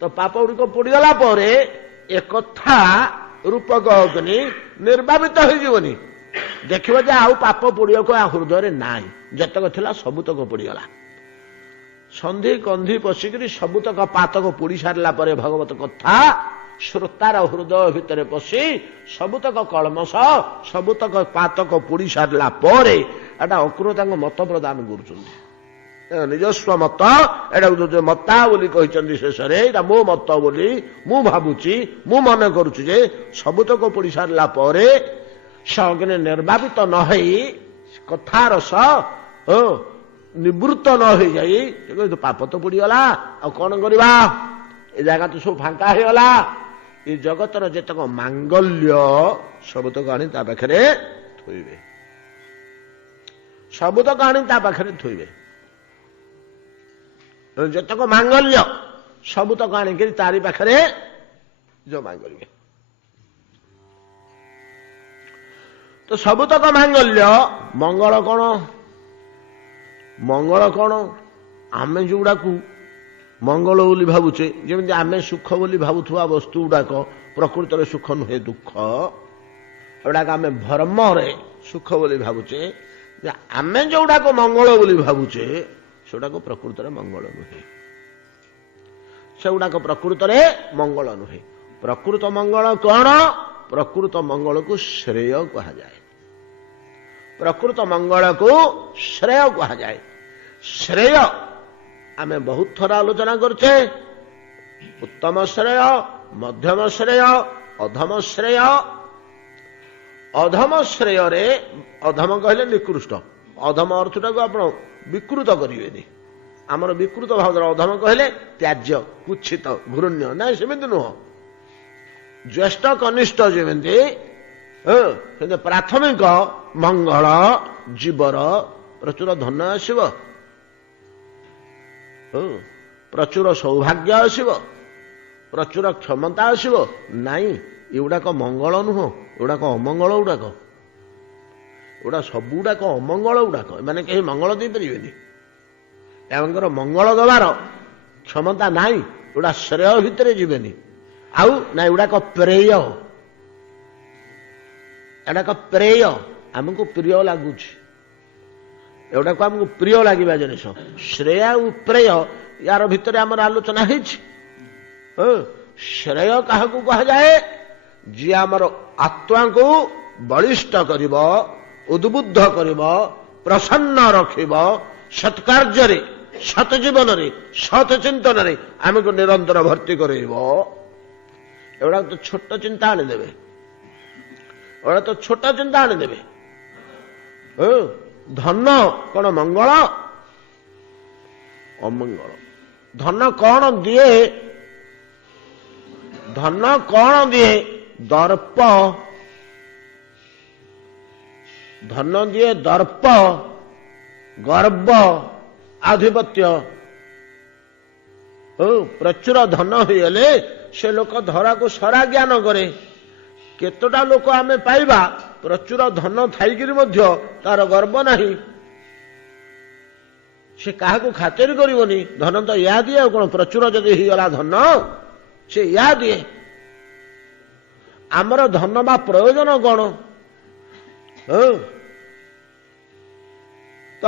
ତ ପାପ ଗୁଡ଼ିକ ପୋଡ଼ିଗଲା ପରେ ଏକଥା ରୂପକ ଅଗ୍ନି ନିର୍ବାପିତ ହେଇଯିବନି। ଦେଖିବ ଯେ ଆଉ ପାପ ପୋଡ଼ିବାକୁ ହୃଦୟରେ ନାହିଁ। ଯେତକ ଥିଲା ସବୁତକ ପୋଡ଼ିଗଲା। ସନ୍ଧି କନ୍ଧି ପଶିକିରି ସବୁତକ ପାତକ ପୋଡ଼ି ସାରିଲା ପରେ ଭଗବତ କଥା ଶ୍ରୋତାର ହୃଦୟ ଭିତରେ ପଶି ସବୁତକ କଳମସ ସବୁତକ ପାତକ ପୋଡ଼ି ସାରିଲା ପରେ ଏଟା ଅକ୍ରୂର ତାଙ୍କ ମତ ପ୍ରଦାନ କରୁଛନ୍ତି। ନିଜସ୍ୱ ମତ ଏଟାକୁ ମତା ବୋଲି କହିଛନ୍ତି ଶେଷରେ ଏଇଟା ମୋ ମତ ବୋଲି ମୁଁ ଭାବୁଛି ମୁଁ ମନେ କରୁଛି ଯେ ସବୁତକ ପୋଡ଼ି ସାରିଲା ପରେ ସେ ଅଗ୍ନି ନିର୍ବାପିତ ନ ହେଇ କଥା ରସ ନିବୃତ୍ତ ନ ହେଇଯାଇ ପାପ ତ ପୋଡ଼ିଗଲା ଆଉ କଣ କରିବା ଏ ଜାଗା ତ ସବୁ ଫାଙ୍କା ହେଇଗଲା ଏ ଜଗତର ଯେତକ ମାଙ୍ଗଲ୍ୟ ସବୁତକ ଆଣି ତା ପାଖରେ ଥୋଇବେ, ସବୁତକ ଆଣି ତା ପାଖରେ ଥୋଇବେ। ଯେତକ ମାଙ୍ଗଲ୍ୟ ସବୁତକ ଆଣିକିରି ତାରି ପାଖରେ ଜମା କରିବେ। ତ ସବୁତକ ମାଙ୍ଗଲ୍ୟ ମଙ୍ଗଳ କଣ? ମଙ୍ଗଳ କଣ? ଆମେ ଯୋଉଗୁଡାକୁ ମଙ୍ଗଳ ବୋଲି ଭାବୁଛେ, ଯେମିତି ଆମେ ସୁଖ ବୋଲି ଭାବୁଥିବା ବସ୍ତୁ ଗୁଡାକ ପ୍ରକୃତରେ ସୁଖ ନୁହେଁ, ଦୁଃଖ। ଏଗୁଡାକ ଆମେ ଭ୍ରମରେ ସୁଖ ବୋଲି ଭାବୁଛେ। ଯେ ଆମେ ଯୋଉଗୁଡାକ ମଙ୍ଗଳ ବୋଲି ଭାବୁଛେ ସେଗୁଡାକ ପ୍ରକୃତରେ ମଙ୍ଗଳ ନୁହେଁ, ସେଗୁଡାକ ପ୍ରକୃତରେ ମଙ୍ଗଳ ନୁହେଁ। ପ୍ରକୃତ ମଙ୍ଗଳ କଣ? ପ୍ରକୃତ ମଙ୍ଗଳକୁ ଶ୍ରେୟ କୁହାଯାଏ। ପ୍ରକୃତ ମଙ୍ଗଳକୁ ଶ୍ରେୟ କୁହାଯାଏ। ଶ୍ରେୟ ଆମେ ବହୁତ ଥର ଆଲୋଚନା କରୁଛେ। ଉତ୍ତମ ଶ୍ରେୟ, ମଧ୍ୟମ ଶ୍ରେୟ, ଅଧମ ଶ୍ରେୟ। ଅଧମ ଶ୍ରେୟରେ, ଅଧମ କହିଲେ ନିକୃଷ୍ଟ, ଅଧମ ଅର୍ଥଟାକୁ ଆପଣ ବିକୃତ କରିବେନି। ଆମର ବିକୃତ ଭାବରେ ଅଧମ କହିଲେ ତ୍ୟାଜ୍ୟ, କୁଚ୍ଛିତ, ଘୃଣ୍ୟ, ନାଇଁ ସେମିତି ନୁହଁ। ଜ୍ୟେଷ୍ଠ କନିଷ୍ଠ ଯେମିତି, କିନ୍ତୁ ପ୍ରାଥମିକ ମଙ୍ଗଳ ଜୀବର ପ୍ରଚୁର ଧନ ଆସିବ, ପ୍ରଚୁର ସୌଭାଗ୍ୟ ଆସିବ, ପ୍ରଚୁର କ୍ଷମତା ଆସିବ। ନାଇଁ, ଏଗୁଡାକ ମଙ୍ଗଳ ନୁହଁ, ଏଗୁଡାକ ଅମଙ୍ଗଳ ଗୁଡାକ। ଏଗୁଡା ସବୁଗୁଡାକ ଅମଙ୍ଗଳ ଗୁଡାକ। ଏମାନେ କେହି ମଙ୍ଗଳ ଦେଇପାରିବେନି, ଏମାନଙ୍କର ମଙ୍ଗଳ ଦେବାର କ୍ଷମତା ନାହିଁ। ଏଗୁଡା ଶ୍ରେୟ ଭିତରେ ଯିବେନି। ଆଉ ନା ଏଗୁଡାକ ପ୍ରେୟ, ଏଗୁଡାକ ପ୍ରେୟ, ଆମକୁ ପ୍ରିୟ ଲାଗୁଛି, ଏଗୁଡାକୁ ଆମକୁ ପ୍ରିୟ ଲାଗିବା ଜିନିଷ। ଶ୍ରେୟ ଆଉ ପ୍ରେୟ ୟାର ଭିତରେ ଆମର ଆଲୋଚନା ହେଇଛି। ଶ୍ରେୟ କାହାକୁ କୁହାଯାଏ? ଯିଏ ଆମର ଆତ୍ମାକୁ ବଳିଷ୍ଠ କରିବ, ଉଦ୍ବୁଦ୍ଧ କରିବ, ପ୍ରସନ୍ନ ରଖିବ, ସତ୍କାର୍ଯ୍ୟରେ, ସତ ଜୀବନରେ, ସତ ଚିନ୍ତନରେ ଆମକୁ ନିରନ୍ତର ଭର୍ତ୍ତି କରାଇବ। ଏଗୁଡାକ ତ ଛୋଟ ଚିନ୍ତା ଆଣିଦେବେ, ଏଗୁଡା ତ ଛୋଟ ଚିନ୍ତା ଆଣିଦେବେ। ଧନ କଣ ମଙ୍ଗଳ? ଅମଙ୍ଗଳ। ଧନ କଣ ଦିଏ? ଧନ କଣ ଦିଏ? ଦର୍ପ। ଧନ ଦିଏ ଦର୍ପ, ଗର୍ବ, ଆଧିପତ୍ୟ। ପ୍ରଚୁର ଧନ ହେଇଗଲେ ସେ ଲୋକ ଧରାକୁ ସରା ଜ୍ଞାନ କରେ। କେତେଟା ଲୋକ ଆମେ ପାଇବା ପ୍ରଚୁର ଧନ ଥାଇକିରି ମଧ୍ୟ ତାର ଗର୍ବ ନାହିଁ, ସେ କାହାକୁ ଖାତିର କରିବନି। ଧନ ତ ୟା ଦିଏ, ଆଉ କଣ? ପ୍ରଚୁର ଯଦି ହେଇଗଲା ଧନ, ସେ ୟା ଦିଏ। ଆମର ଧନ ବା ପ୍ରୟୋଜନ କଣ? ତ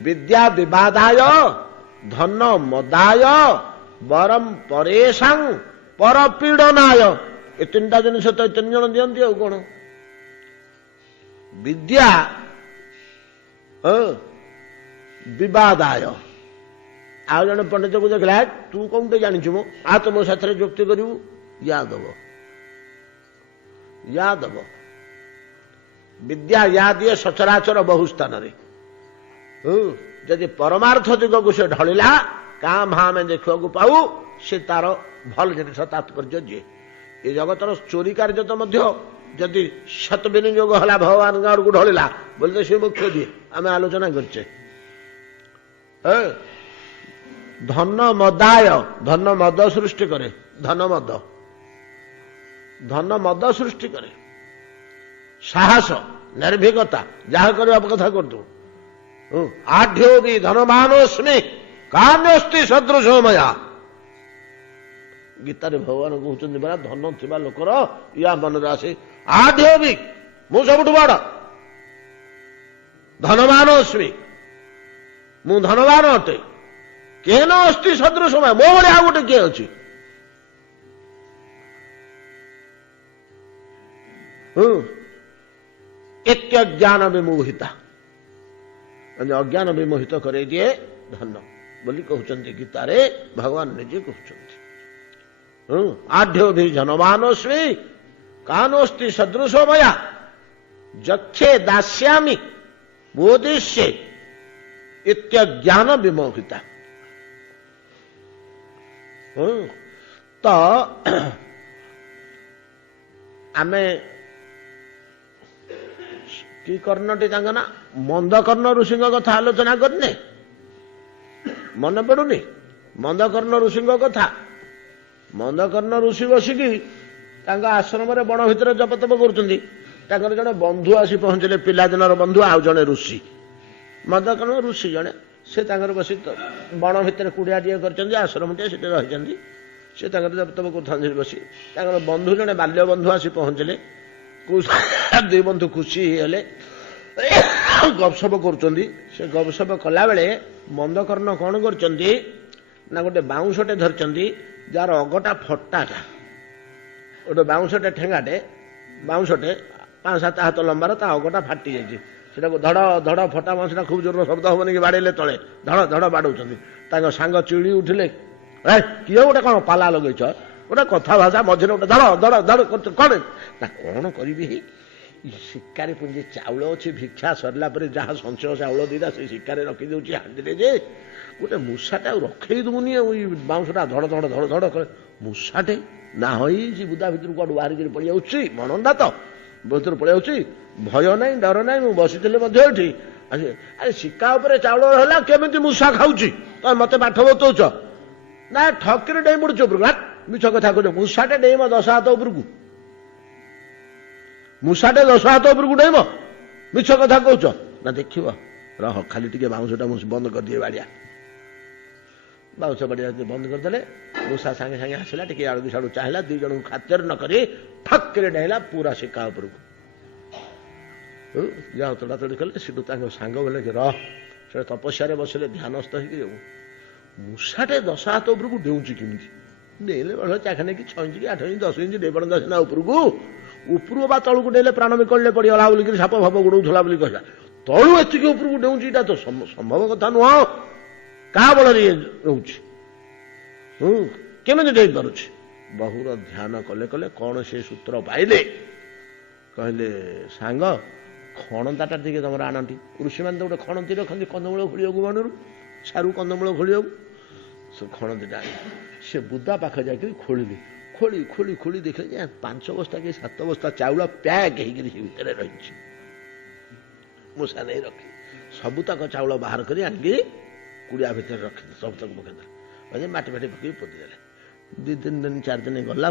ବିଦ୍ୟା ବିବାଦାୟ, ଧନ ମଦାୟ, ବରଂ ପରେଶାଂ ପରପୀଡ଼ନାୟ। ଏ ତିନିଟା ଜିନିଷ ତ 3 ଜଣ ଦିଅନ୍ତି, ଆଉ କଣ? ବିଦ୍ୟା ବିବାଦାୟ। ଆଉ ଜଣେ ପଣ୍ଡିତକୁ ଦେଖିଲା, ତୁ କୋଉଠି ଜାଣିଛୁ ମୁଁ, ଆ ତ ମୋ ସାଥିରେ ଯୁକ୍ତି କରିବୁ, ୟା ଦବ, ୟା ଦବ। ବିଦ୍ୟା ୟା ଦିଏ ସଚରାଚର ବହୁ ସ୍ଥାନରେ। ଯଦି ପରମାର୍ଥ ଦିଗକୁ ସେ ଢଳିଲା, କାଁ ଭାଁ ଆମେ ଦେଖିବାକୁ ପାଉ, ସେ ତାର ଭଲ ଜିନିଷ ତାତ୍ପର୍ଯ୍ୟ ଦିଏ। ଏ ଜଗତର ଚୋରି କାର୍ଯ୍ୟ ତ ମଧ୍ୟ ଯଦି ସତ ବିନିଯୋଗ ହେଲା, ଭଗବାନଙ୍କ ଆଡକୁ ଢଳିଲା ବୋଲି ତ ସେ ମୁଖ୍ୟ ଦିଏ। ଆମେ ଆଲୋଚନା କରିଛେ। ଧନ ମଦାୟ, ଧନ ମଦ ସୃଷ୍ଟି କରେ। ଧନ ମଦ, ଧନ ମଦ ସୃଷ୍ଟି କରେ। ସାହସ, ନିର୍ଭୀକତା, ଯାହା କରିବା କଥା କରିଦେବୁ। ଆଢ୍ୟୋ ବି ଧନମାନୋସ୍ମି କାନ୍ୟସ୍ତି ସଦୃଶ ମୟା। ଗୀତାରେ ଭଗବାନ କହୁଛନ୍ତି ପରା, ଧନ ଥିବା ଲୋକର ୟା ମନରେ ଆସେ, ଆଢ୍ୟୋ ବି, ମୁଁ ସବୁଠୁ ବଡ, ଧନମାନୋସ୍ମି, ମୁଁ ଧନବାନ ଅଟେ, କେନ ଅସ୍ତି ସଦୃଶ ମୟା, ମୋ ଭଳି ଆଉ ଗୋଟେ କିଏ ଅଛି? ଏତ୍ୟଜ୍ଞାନ ବିମୋହିତା, ଅଜ୍ଞାନ ବିମୋହିତ କରାଇ ଦିଏ ଧନ ବୋଲି କହୁଛନ୍ତି ଗୀତାରେ, ଭଗବାନ ନିଜେ କହୁଛନ୍ତି। ଆଢ୍ୟୋ ଭି ଧନବାନୋସ୍ମି କାନୋସ୍ତି ସଦୃଶ ମୟା ଯକ୍ଷେ ଦାସ୍ୟାମି ବୋଧିଷ୍ୟେ ଇତ୍ୟଜ୍ଞାନ ବିମୋହିତା। तो आमे कि कर्णटी ना मंदकर्ण ऋषि कथा आलोचना करने मन पड़ुनी मंदकर्ण ऋषि कथा मंदकर्ण ऋषि बसिकी आश्रम बण भितर जपतप कर जड़े बंधु आसी पहुंचले पिलादिनर बंधु आउ जड़े ऋषि मंदकर्ण ऋषि जड़े से बस बण भितर कुड़िया टे कर आश्रम टे रही से जपतप कर बसी बंधु जड़े बाल्य बंधु आसी पहुंचले दुई बंधु खुशी हेले गपसप कर गपसप कला बेले मंदकर्ण कौन कर गोटे बाउंशटे धरती जार अगटा फटाटा गोटे बाउंशटे ठेंगाटे बाउंशटे 5-7 हाथ लंबार ता अगटा फाटी जाइए धड़ धड़ फटा बाउंशटा खूब जोर शब्द हेनी कि बाड़े तले धड़ धड़ बाड़ौं सांग चिड़ी उठिले किए गोटे कौन पाला लगे गोटे कथा भाषा मझे गोटे धड़ धड़ धड़ कौन ना कौन करी शिकारी पुंजी चाउल अच्छी भिक्षा सरला जहाँ संचय चाउल दीटा से शिकारी रखीदे हांडी जे गोटे मूषाटे रखे दूनी बाउंशटा धड़ धड़ धड़ धड़ कर मूषाटे ना हई बुदा भितर कौन बाहर पड़ जाऊँगी मनंदा तो भर पड़ जाऊँगी भय ना डर ना मुझे बसी अरे शिका उपर चाउल है केमी मूषा खाऊँ तो मत पाठ बतौच ना ठकिरी डेई पड़ुच उपरକୁ मिछ कथा कह मूषाटे डेईम 10 हाथ उपरକୁ मूषाटे 10 हाथ उपरକୁ डेईम मिछ कथा कौच ना देख रह खाली टे बाउंशटा बंद कर दिए बाड़िया बाउंश बाड़िया बंद करदे मूषा सागे सागे आसला टे आड़ू साड़ू चाहला 2 जन खातिर न करी ठक्करे डेला पूरा शिका उपरକୁ जहाँ तड़ा तड़ी कले सीटू सांग बोले कि रह से तपस्या बसले ध्यानस्थ हो मूषाटे 10 हाथ उपरକୁ डेउची केमी डेले बड़ चाखने कि 6 इंच कि 8 इंच 10 इंच डे पड़ता सीना उपरକୁ उपरू बा तलू डेले प्राण विकल्ले पड़गला बोलिक साप फाप गोड़ौला बोली कहला तलू एतिक उपरକୁ डेउची इटा तो संभव कथा नुह क्या बल रोचे केमी डे पारुଛି बहुर ध्यान कले कले कौन से सूत्र पाइले कहले सांग खणताटा टे तुम आनती ऋषि मैंने तो गोटे खणती रखती कंदमूल खोलिया बनू सारू कंदमूल खोलिया से खणतीटा से बुदा पाख जाकर खोलिले खोली खोली खोली देखले 5 बस्ता कि 7 बस्ता चाउल पैक होकर रही मूषा नहीं रखी सबुतक चाउल बाहर कर आनिकी कुड़िया भितर रखी सब तक पकईदे माटी फाटी पकई पोतीदे 2-3 दिन 4 दिन गला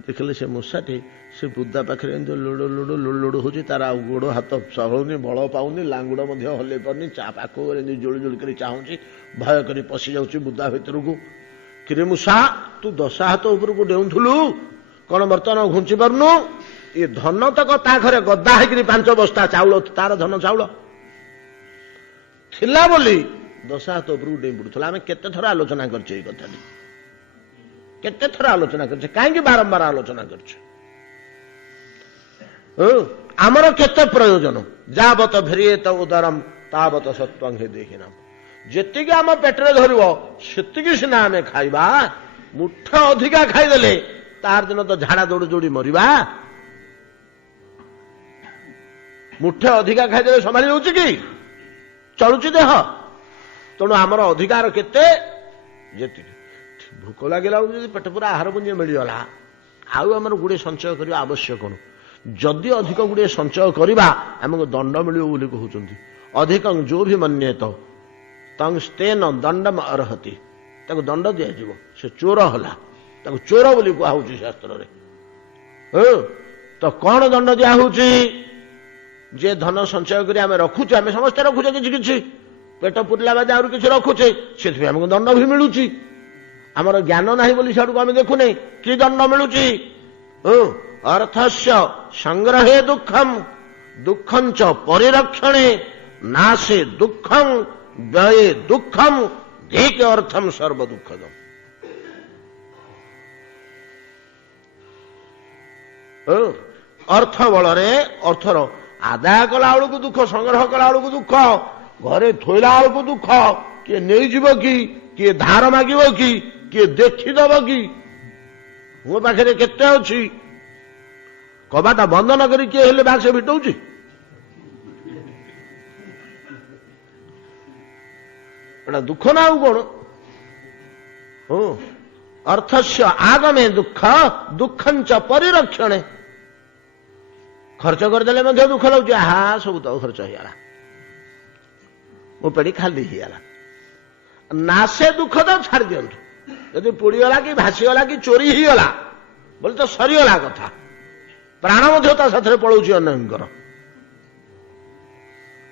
देखले से मूषाटे से बुदा पाखे लोड़ लोड़ लोड़ लोड़ हो तार गोड़ हाथ सहनी बल पाऊनी लांगुड़ हल पानी पाख जोड़ी जोड़ी कर चाहूँगी भय कर पशि जाऊँगी बुदा भितर को कि मूषा तू 10 हाथ उपरକୁ डेउथुलु कौन बर्तमान घुंची पार्नु ये धन तक ता घरे गदा है 5 बस्ता चाउल तार धन चाउल थिला बोली 10 हाथ उपरକୁ डेई पड़ूला आम केते थर आलोचना करछे ये कथा केते थर आलोचना करछे काहे बारंबार आलोचना करछे आमर केते प्रयोजन जावत भेरिएत उदरम तावत सत्वं हे देहिनाम जेतिकी आम पेटरे धरब सेतिकी सिना आम खाइबा मुठ अधिका खाईदेले तार दिन तो झाड़ा दौड़ जोड़ी मरिबा मुठे अधिका खाईदेले संभाली जाउछि कि चलुछि देह तेणु आमर अधिकार केते जेतिकी भूक लगे पेट पूरा आहार पुंज मिलगला आमर गुड़े संचय करने आवश्यक कौन जदि अधिक गुड़े संचय करवा आमको दंड मिल कहते अधिक जो भी मन्येत तेन दंडम अर्हति ताको दंड दिज्व से चोर हला ताको चोर बोली कहुच्छी शास्त्र तो कौन दंड दिहूँ जे धन संचय कर रखुचे आम समस्ते रखुचे कि पेट पुरला बाद आहुरी किसी रखुचे से आमको दंड भी मिलूची आमर ज्ञान नहीं बोली साड़ू आम देखुने कि दंड मिलूची अर्थस्य संग्रहे दुखम दुखम च परिरक्षणे नाशे दुखम व्यये दुखम एक अर्थम सर्व दुखदम अर्थ बल अर्थर आदाय कला बेलू दुख संग्रह कला बेलू दुख घरे थोला बेलू दुख किए नहीं जीव कि धार मागिब कि देखीदब कि मो पाखे केते अच्छी कबाटा बंद न करी किए हेले बाग से भिटौची एटा दुख ना कौन ଅର୍ଥସ୍ୟ ଆଗମେ ଦୁଃଖ ଦୁଃଖଞ୍ଚ ପରିରକ୍ଷଣେ। ଖର୍ଚ୍ଚ କରିଦେଲେ ମଧ୍ୟ ଦୁଃଖ ଲାଗୁଛି, ଆହା ସବୁ ତ ଖର୍ଚ୍ଚ ହେଇଗଲା, ମୋ ପେଟି ଖାଲି ହେଇଗଲା। ନା ସେ ଦୁଃଖ ତ ଛାଡ଼ି ଦିଅନ୍ତୁ, ଯଦି ପୋଡ଼ିଗଲା କି ଭାସିଗଲା କି ଚୋରି ହେଇଗଲା ବୋଲି ତ ସରିଗଲା କଥା, ପ୍ରାଣ ମଧ୍ୟ ତା ସାଥିରେ ପଳଉଛି ଅନ୍ୟଙ୍କର।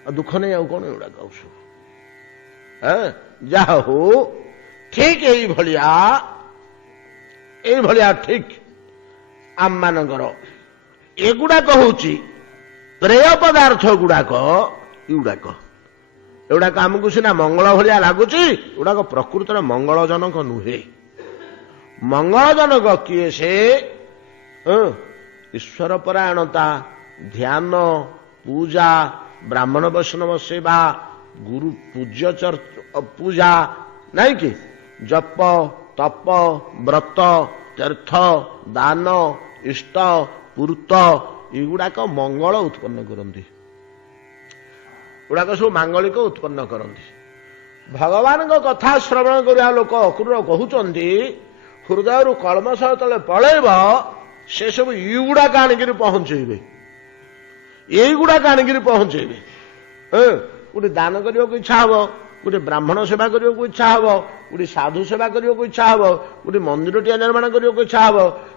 ଆଉ ଦୁଃଖ ନେଇ ଆଉ କଣ ଏଗୁଡାକ ଆଉ ସବୁ। ଯାହା ହଉ ଠିକ ଏଇଭଳିଆ ଠିକ ଆମମାନଙ୍କର ଏଗୁଡାକ ହଉଛି ପ୍ରେୟ ପଦାର୍ଥ ଗୁଡାକ। ଏଗୁଡାକ ଆମକୁ ସିନା ମଙ୍ଗଳ ଭଳିଆ ଲାଗୁଛି, ଏଗୁଡାକ ପ୍ରକୃତରେ ମଙ୍ଗଳଜନକ ନୁହେଁ। ମଙ୍ଗଳଜନକ କିଏ? ସେ ଈଶ୍ୱର ପରାୟଣତା, ଧ୍ୟାନ, ପୂଜା, ବ୍ରାହ୍ମଣ ବୈଷ୍ଣବ ସେବା, ଗୁରୁ ପୂଜା ନାଇଁ କି, ଜପ, ତପ, ବ୍ରତ, ତୀର୍ଥ, ଦାନ, ଇଷ୍ଟ, ପୂର୍ତ୍ତ, ଏଗୁଡାକ ମଙ୍ଗଳ ଉତ୍ପନ୍ନ କରନ୍ତି। ଏଗୁଡାକ ସବୁ ମାଙ୍ଗଳିକ ଉତ୍ପନ୍ନ କରନ୍ତି। ଭଗବାନଙ୍କ କଥା ଶ୍ରବଣ କରିବା ଲୋକ ଅକ୍ରୂର କହୁଛନ୍ତି, ହୃଦୟରୁ କଳମଷ ଯେତେବେଳେ ପଳେଇବ, ସେ ସବୁ ଏଇଗୁଡାକ ଆଣିକିରି ପହଞ୍ଚେଇବେ। ଗୋଟେ ଦାନ କରିବାକୁ ଇଚ୍ଛା ହବ, ଗୋଟେ ବ୍ରାହ୍ମଣ ସେବା କରିବାକୁ ଇଚ୍ଛା ହବ, ଗୋଟେ ସାଧୁ ସେବା କରିବାକୁ ଇଚ୍ଛା ହବ, ଗୋଟେ ମନ୍ଦିରଟିଏ ନିର୍ମାଣ କରିବାକୁ ଇଚ୍ଛା ହବ,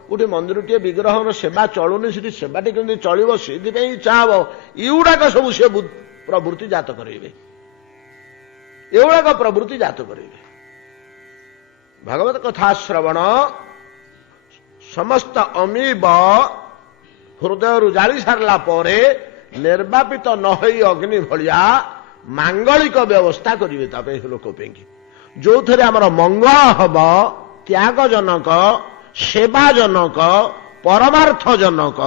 ଗୋଟେ ମନ୍ଦିରଟିଏ ବିଗ୍ରହର ସେବା ଚଳୁନି, ସେଠି ସେବାଟି କେମିତି ଚଳିବ ସେଇଥିପାଇଁ ଇଚ୍ଛା ହବ। ଏଗୁଡାକ ସବୁ ସେ ପ୍ରବୃତ୍ତି ଜାତ କରେଇବେ। ଭାଗବତ କଥା ଶ୍ରବଣ ସମସ୍ତ ଅମୀବ ହୃଦୟରୁ ଜାଳି ସାରିଲା ପରେ ନିର୍ବାପିତ ନ ହୋଇ ଅଗ୍ନି ଭଳିଆ ମାଙ୍ଗଳିକ ବ୍ୟବସ୍ଥା କରିବେ ତା ପାଇଁ ଲୋକ ପାଇଁକି, ଯୋଉଥିରେ ଆମର ମଙ୍ଗଳ ହବ, ତ୍ୟାଗଜନକ, ସେବାଜନକ, ପରମାର୍ଥଜନକ।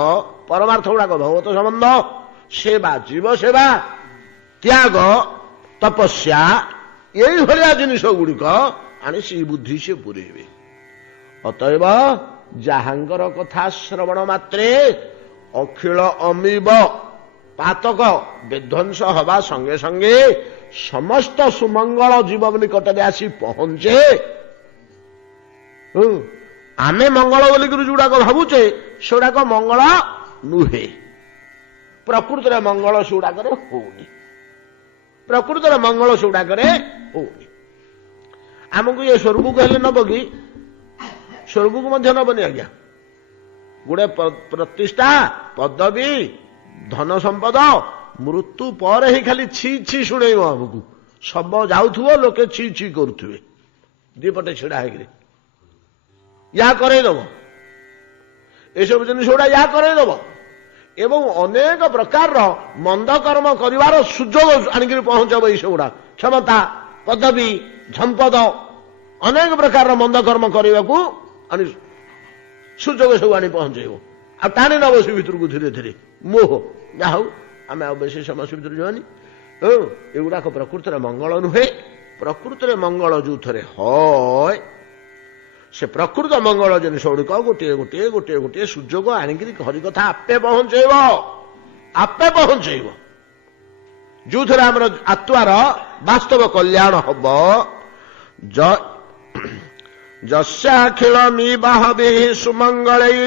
ପରମାର୍ଥ ଗୁଡାକ ଭଗବତ ସମ୍ବନ୍ଧ, ସେବା ଜୀବ ସେବା, ତ୍ୟାଗ ତପସ୍ୟା, ଏଇଭଳିଆ ଜିନିଷ ଗୁଡ଼ିକ ଆଣି ସେଇ ବୁଦ୍ଧି ସେ ପୁରେଇବେ। ଅତଏବ ଯାହାଙ୍କର କଥା ଶ୍ରବଣ ମାତ୍ରେ ଅଖିଳ ଅମୀବ ପାତକ ବିଧ୍ୱଂସ ହେବା ସଙ୍ଗେ ସଙ୍ଗେ ସମସ୍ତ ସୁମଙ୍ଗଳ ଜୀବ ନିକଟରେ ଆସି ପହଞ୍ଚେ। ଆମେ ମଙ୍ଗଳ ବୋଲିକରି ଯୋଉଗୁଡାକ ଭାବୁଛେ ସେଗୁଡାକ ମଙ୍ଗଳ ନୁହେଁ। ପ୍ରକୃତରେ ମଙ୍ଗଳ ସେଗୁଡାକରେ ହଉନି। ଆମକୁ ଏ ସ୍ୱର୍ଗକୁ ହେଲେ ନବ କି? ସ୍ୱର୍ଗକୁ ମଧ୍ୟ ନବନି ଆଜ୍ଞା। ଗୋଟେ ପ୍ରତିଷ୍ଠା, ପଦବୀ, ଧନ ସମ୍ପଦ, ମୃତ୍ୟୁ ପରେ ହିଁ ଖାଲି ଛି ଛି ଶୁଣେଇବ ଆମକୁ। ଶବ ଯାଉଥିବ, ଲୋକେ ଛି ଛି କରୁଥିବେ ଦିପଟେ ଛିଡା ହେଇକିରି, ୟା କରେଇଦବ। ଏସବୁ ଜିନିଷ ଗୁଡା ୟା କରେଇଦବ ଏବଂ ଅନେକ ପ୍ରକାରର ମନ୍ଦ କର୍ମ କରିବାର ସୁଯୋଗ ଆଣିକିରି ପହଞ୍ଚବ। ଏଇସବୁଗୁଡା କ୍ଷମତା, ପଦବୀ, ସମ୍ପଦ, ଅନେକ ପ୍ରକାରର ମନ୍ଦ କର୍ମ କରିବାକୁ ଆଣି ସୁଯୋଗ ସବୁ ଆଣି ପହଞ୍ଚେଇବ। ଆଉ ଟାଣି ନବ ସେ ଭିତରକୁ ଧୀରେ ଧୀରେ ମୋହ। ଯାହା ହଉ ଆମେ ଆଉ ବେଶୀ ସମୟ ସେ ଭିତରୁ ଯିବାନି। ଏଗୁଡାକ ପ୍ରକୃତରେ ମଙ୍ଗଳ ନୁହେଁ। ପ୍ରକୃତରେ ମଙ୍ଗଳ ଯୋଉଥରେ ହଏ, ସେ ପ୍ରକୃତ ମଙ୍ଗଳ ଜିନିଷ ଗୁଡ଼ିକ ଗୋଟିଏ ସୁଯୋଗ ଆଣିକିରି ହରି କଥା ଆପେ ପହଞ୍ଚେଇବ। ଯୋଉଥିରେ ଆମର ଆତ୍ମାର ବାସ୍ତବ କଲ୍ୟାଣ ହବ। ଯସ୍ୟାଖିଳମିବାହବି ସୁମଙ୍ଗଳୈ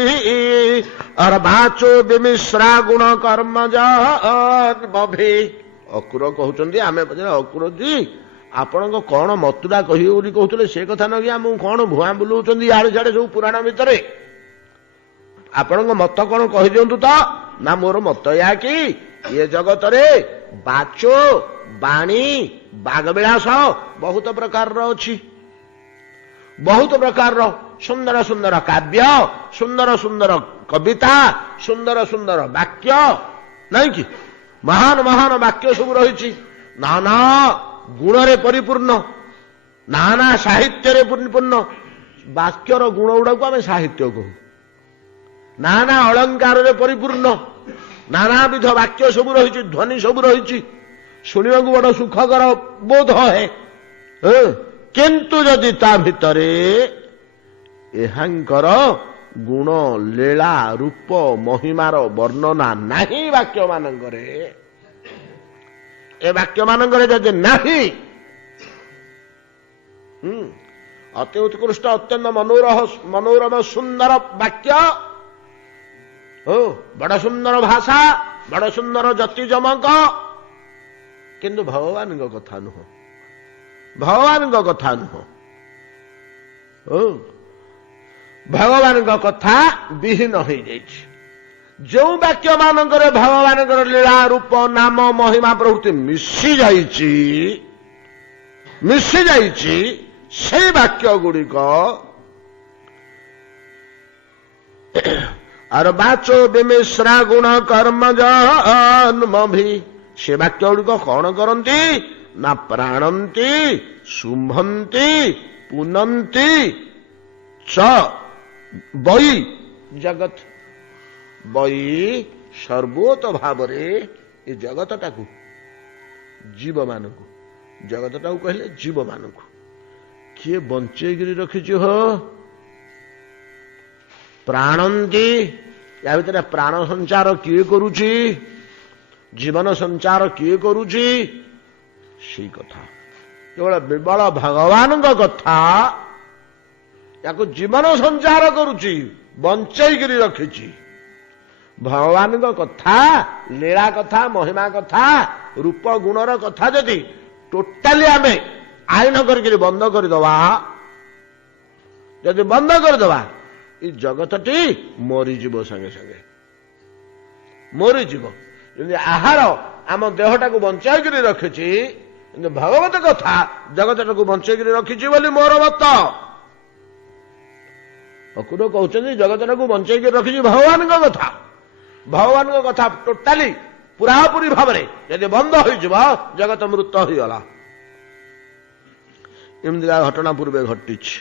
ଅର୍ବାଚୋ ବିମିଶ୍ରା ଗୁଣ କର୍ମଜନ୍ମଭି। ଅକ୍ରୂର କହୁଛନ୍ତି, ଆମେ ପଚାରିଲେ ଅକ୍ରୂରଜୀ ଆପଣଙ୍କ କଣ ମତୁଟା କହିବେ ବୋଲି କହୁଥିଲେ, ସେ କଥା ନକି ଆମକୁ କଣ ଭୁଆଁ ବୁଲଉଛନ୍ତି ଇଆଡେ ସିଆଡେ ସବୁ ପୁରାଣ ଭିତରେ। ଆପଣଙ୍କ ମତ କଣ କହିଦିଅନ୍ତୁ ତ। ନା ମୋର ମତ ଏହା କି ଏ ଜଗତରେ ବାଚୋ, ବାଣୀ, ବାଗବିଳାସ ବହୁତ ପ୍ରକାରର ଅଛି। ବହୁତ ପ୍ରକାରର ସୁନ୍ଦର ସୁନ୍ଦର କାବ୍ୟ, ସୁନ୍ଦର ସୁନ୍ଦର କବିତା, ସୁନ୍ଦର ସୁନ୍ଦର ବାକ୍ୟ ନାଇଁ କି, ମହାନ ମହାନ ବାକ୍ୟ ସବୁ ରହିଛି। ନାନା ଗୁଣରେ ପରିପୂର୍ଣ୍ଣ, ନାନା ସାହିତ୍ୟରେ ପରିପୂର୍ଣ୍ଣ। ବାକ୍ୟର ଗୁଣ ଗୁଡାକୁ ଆମେ ସାହିତ୍ୟ କହୁ। ନାନା ଅଳଙ୍କାରରେ ପରିପୂର୍ଣ୍ଣ, ନାନାବିଧ ବାକ୍ୟ ସବୁ ରହିଛି, ଧ୍ୱନି ସବୁ ରହିଛି, ଶୁଣିବାକୁ ବଡ ସୁଖକର ବୋଧ ହେ। କିନ୍ତୁ ଯଦି ତା ଭିତରେ ଏହାଙ୍କର ଗୁଣ, ଲୀଳା, ରୂପ, ମହିମାର ବର୍ଣ୍ଣନା ନାହିଁ ବାକ୍ୟମାନଙ୍କରେ, ଏ ବାକ୍ୟମାନଙ୍କରେ ଯଦି ନାହିଁ, ଅତି ଉତ୍କୃଷ୍ଟ ଅତ୍ୟନ୍ତ ମନୋରମ ସୁନ୍ଦର ବାକ୍ୟ, ବଡ଼ ସୁନ୍ଦର ଭାଷା, ବଡ଼ ସୁନ୍ଦର ଜାତି ଜମକ, କିନ୍ତୁ ଭଗବାନଙ୍କ କଥା ନୁହଁ, ଭଗବାନଙ୍କ କଥା ନୁହଁ। ଭଗବାନଙ୍କ କଥା ବିହୀନ ହେଇଯାଇଛି। ଯେଉଁ ବାକ୍ୟ ମାନଙ୍କରେ ଭଗବାନଙ୍କର ଲୀଳା ରୂପ ନାମ ମହିମା ପ୍ରଭୃତି ମିଶି ଯାଇଛି ସେଇ ବାକ୍ୟ ଗୁଡ଼ିକ ଅର୍ବାଚୋ ବିମିଶ୍ରା ଗୁଣ କର୍ମ ଜନ୍ମଭି, ସେ ବାକ୍ୟ ଗୁଡ଼ିକ କଣ କରନ୍ତି ନା ପ୍ରାଣନ୍ତି ଶୁମ୍ଭନ୍ତି ପୁନନ୍ତି ଚ ବଇ ଜଗତ, ବଇ ସର୍ବୋତ ଭାବରେ ଏ ଜଗତଟାକୁ ଜୀବମାନଙ୍କୁ, ଜଗତଟାକୁ କହିଲେ ଜୀବମାନଙ୍କୁ କିଏ ବଞ୍ଚେଇକିରି ରଖିଛି? ପ୍ରାଣନ୍ତି, ୟା ଭିତରେ ପ୍ରାଣ ସଞ୍ଚାର କିଏ କରୁଛି? ଜୀବନ ସଞ୍ଚାର କିଏ କରୁଛି? ସେଇ କଥା କେବଳ ବିବଳ ଭଗବାନଙ୍କ କଥା ୟାକୁ ଜୀବନ ସଞ୍ଚାର କରୁଛି, ବଞ୍ଚେଇକିରି ରଖିଛି। ଭଗବାନଙ୍କ କଥା, ଲୀଳା କଥା, ମହିମା କଥା, ରୂପ ଗୁଣର କଥା ଯଦି ଟୋଟାଲି ଆମେ ଆଇନ କରିକିରି ବନ୍ଦ କରିଦେବା, ଯଦି ବନ୍ଦ କରିଦେବା ଏ ଜଗତଟି ମରିଯିବ, ସାଙ୍ଗେ ସାଙ୍ଗେ ମରିଯିବ। ଯେମିତି ଆହାର ଆମ ଦେହଟାକୁ ବଞ୍ଚାଇକିରି ରଖିଛି, କିନ୍ତୁ ଭଗବତ କଥା ଜଗତଟାକୁ ବଞ୍ଚେଇକିରି ରଖିଛି ବୋଲି ମୋର ମତ। ଅକୁର କହୁଛନ୍ତି ଜଗତଟାକୁ ବଞ୍ଚେଇକି ରଖିଛି ଭଗବାନଙ୍କ କଥା। ଭଗବାନଙ୍କ କଥା ଟୋଟାଲି ପୁରାପୁରି ଭାବରେ ଯଦି ବନ୍ଦ ହୋଇଯିବ ଜଗତ ମୃତ ହୋଇଗଲା। ଏମିତିକା ଘଟଣା ପୂର୍ବେ ଘଟିଛି,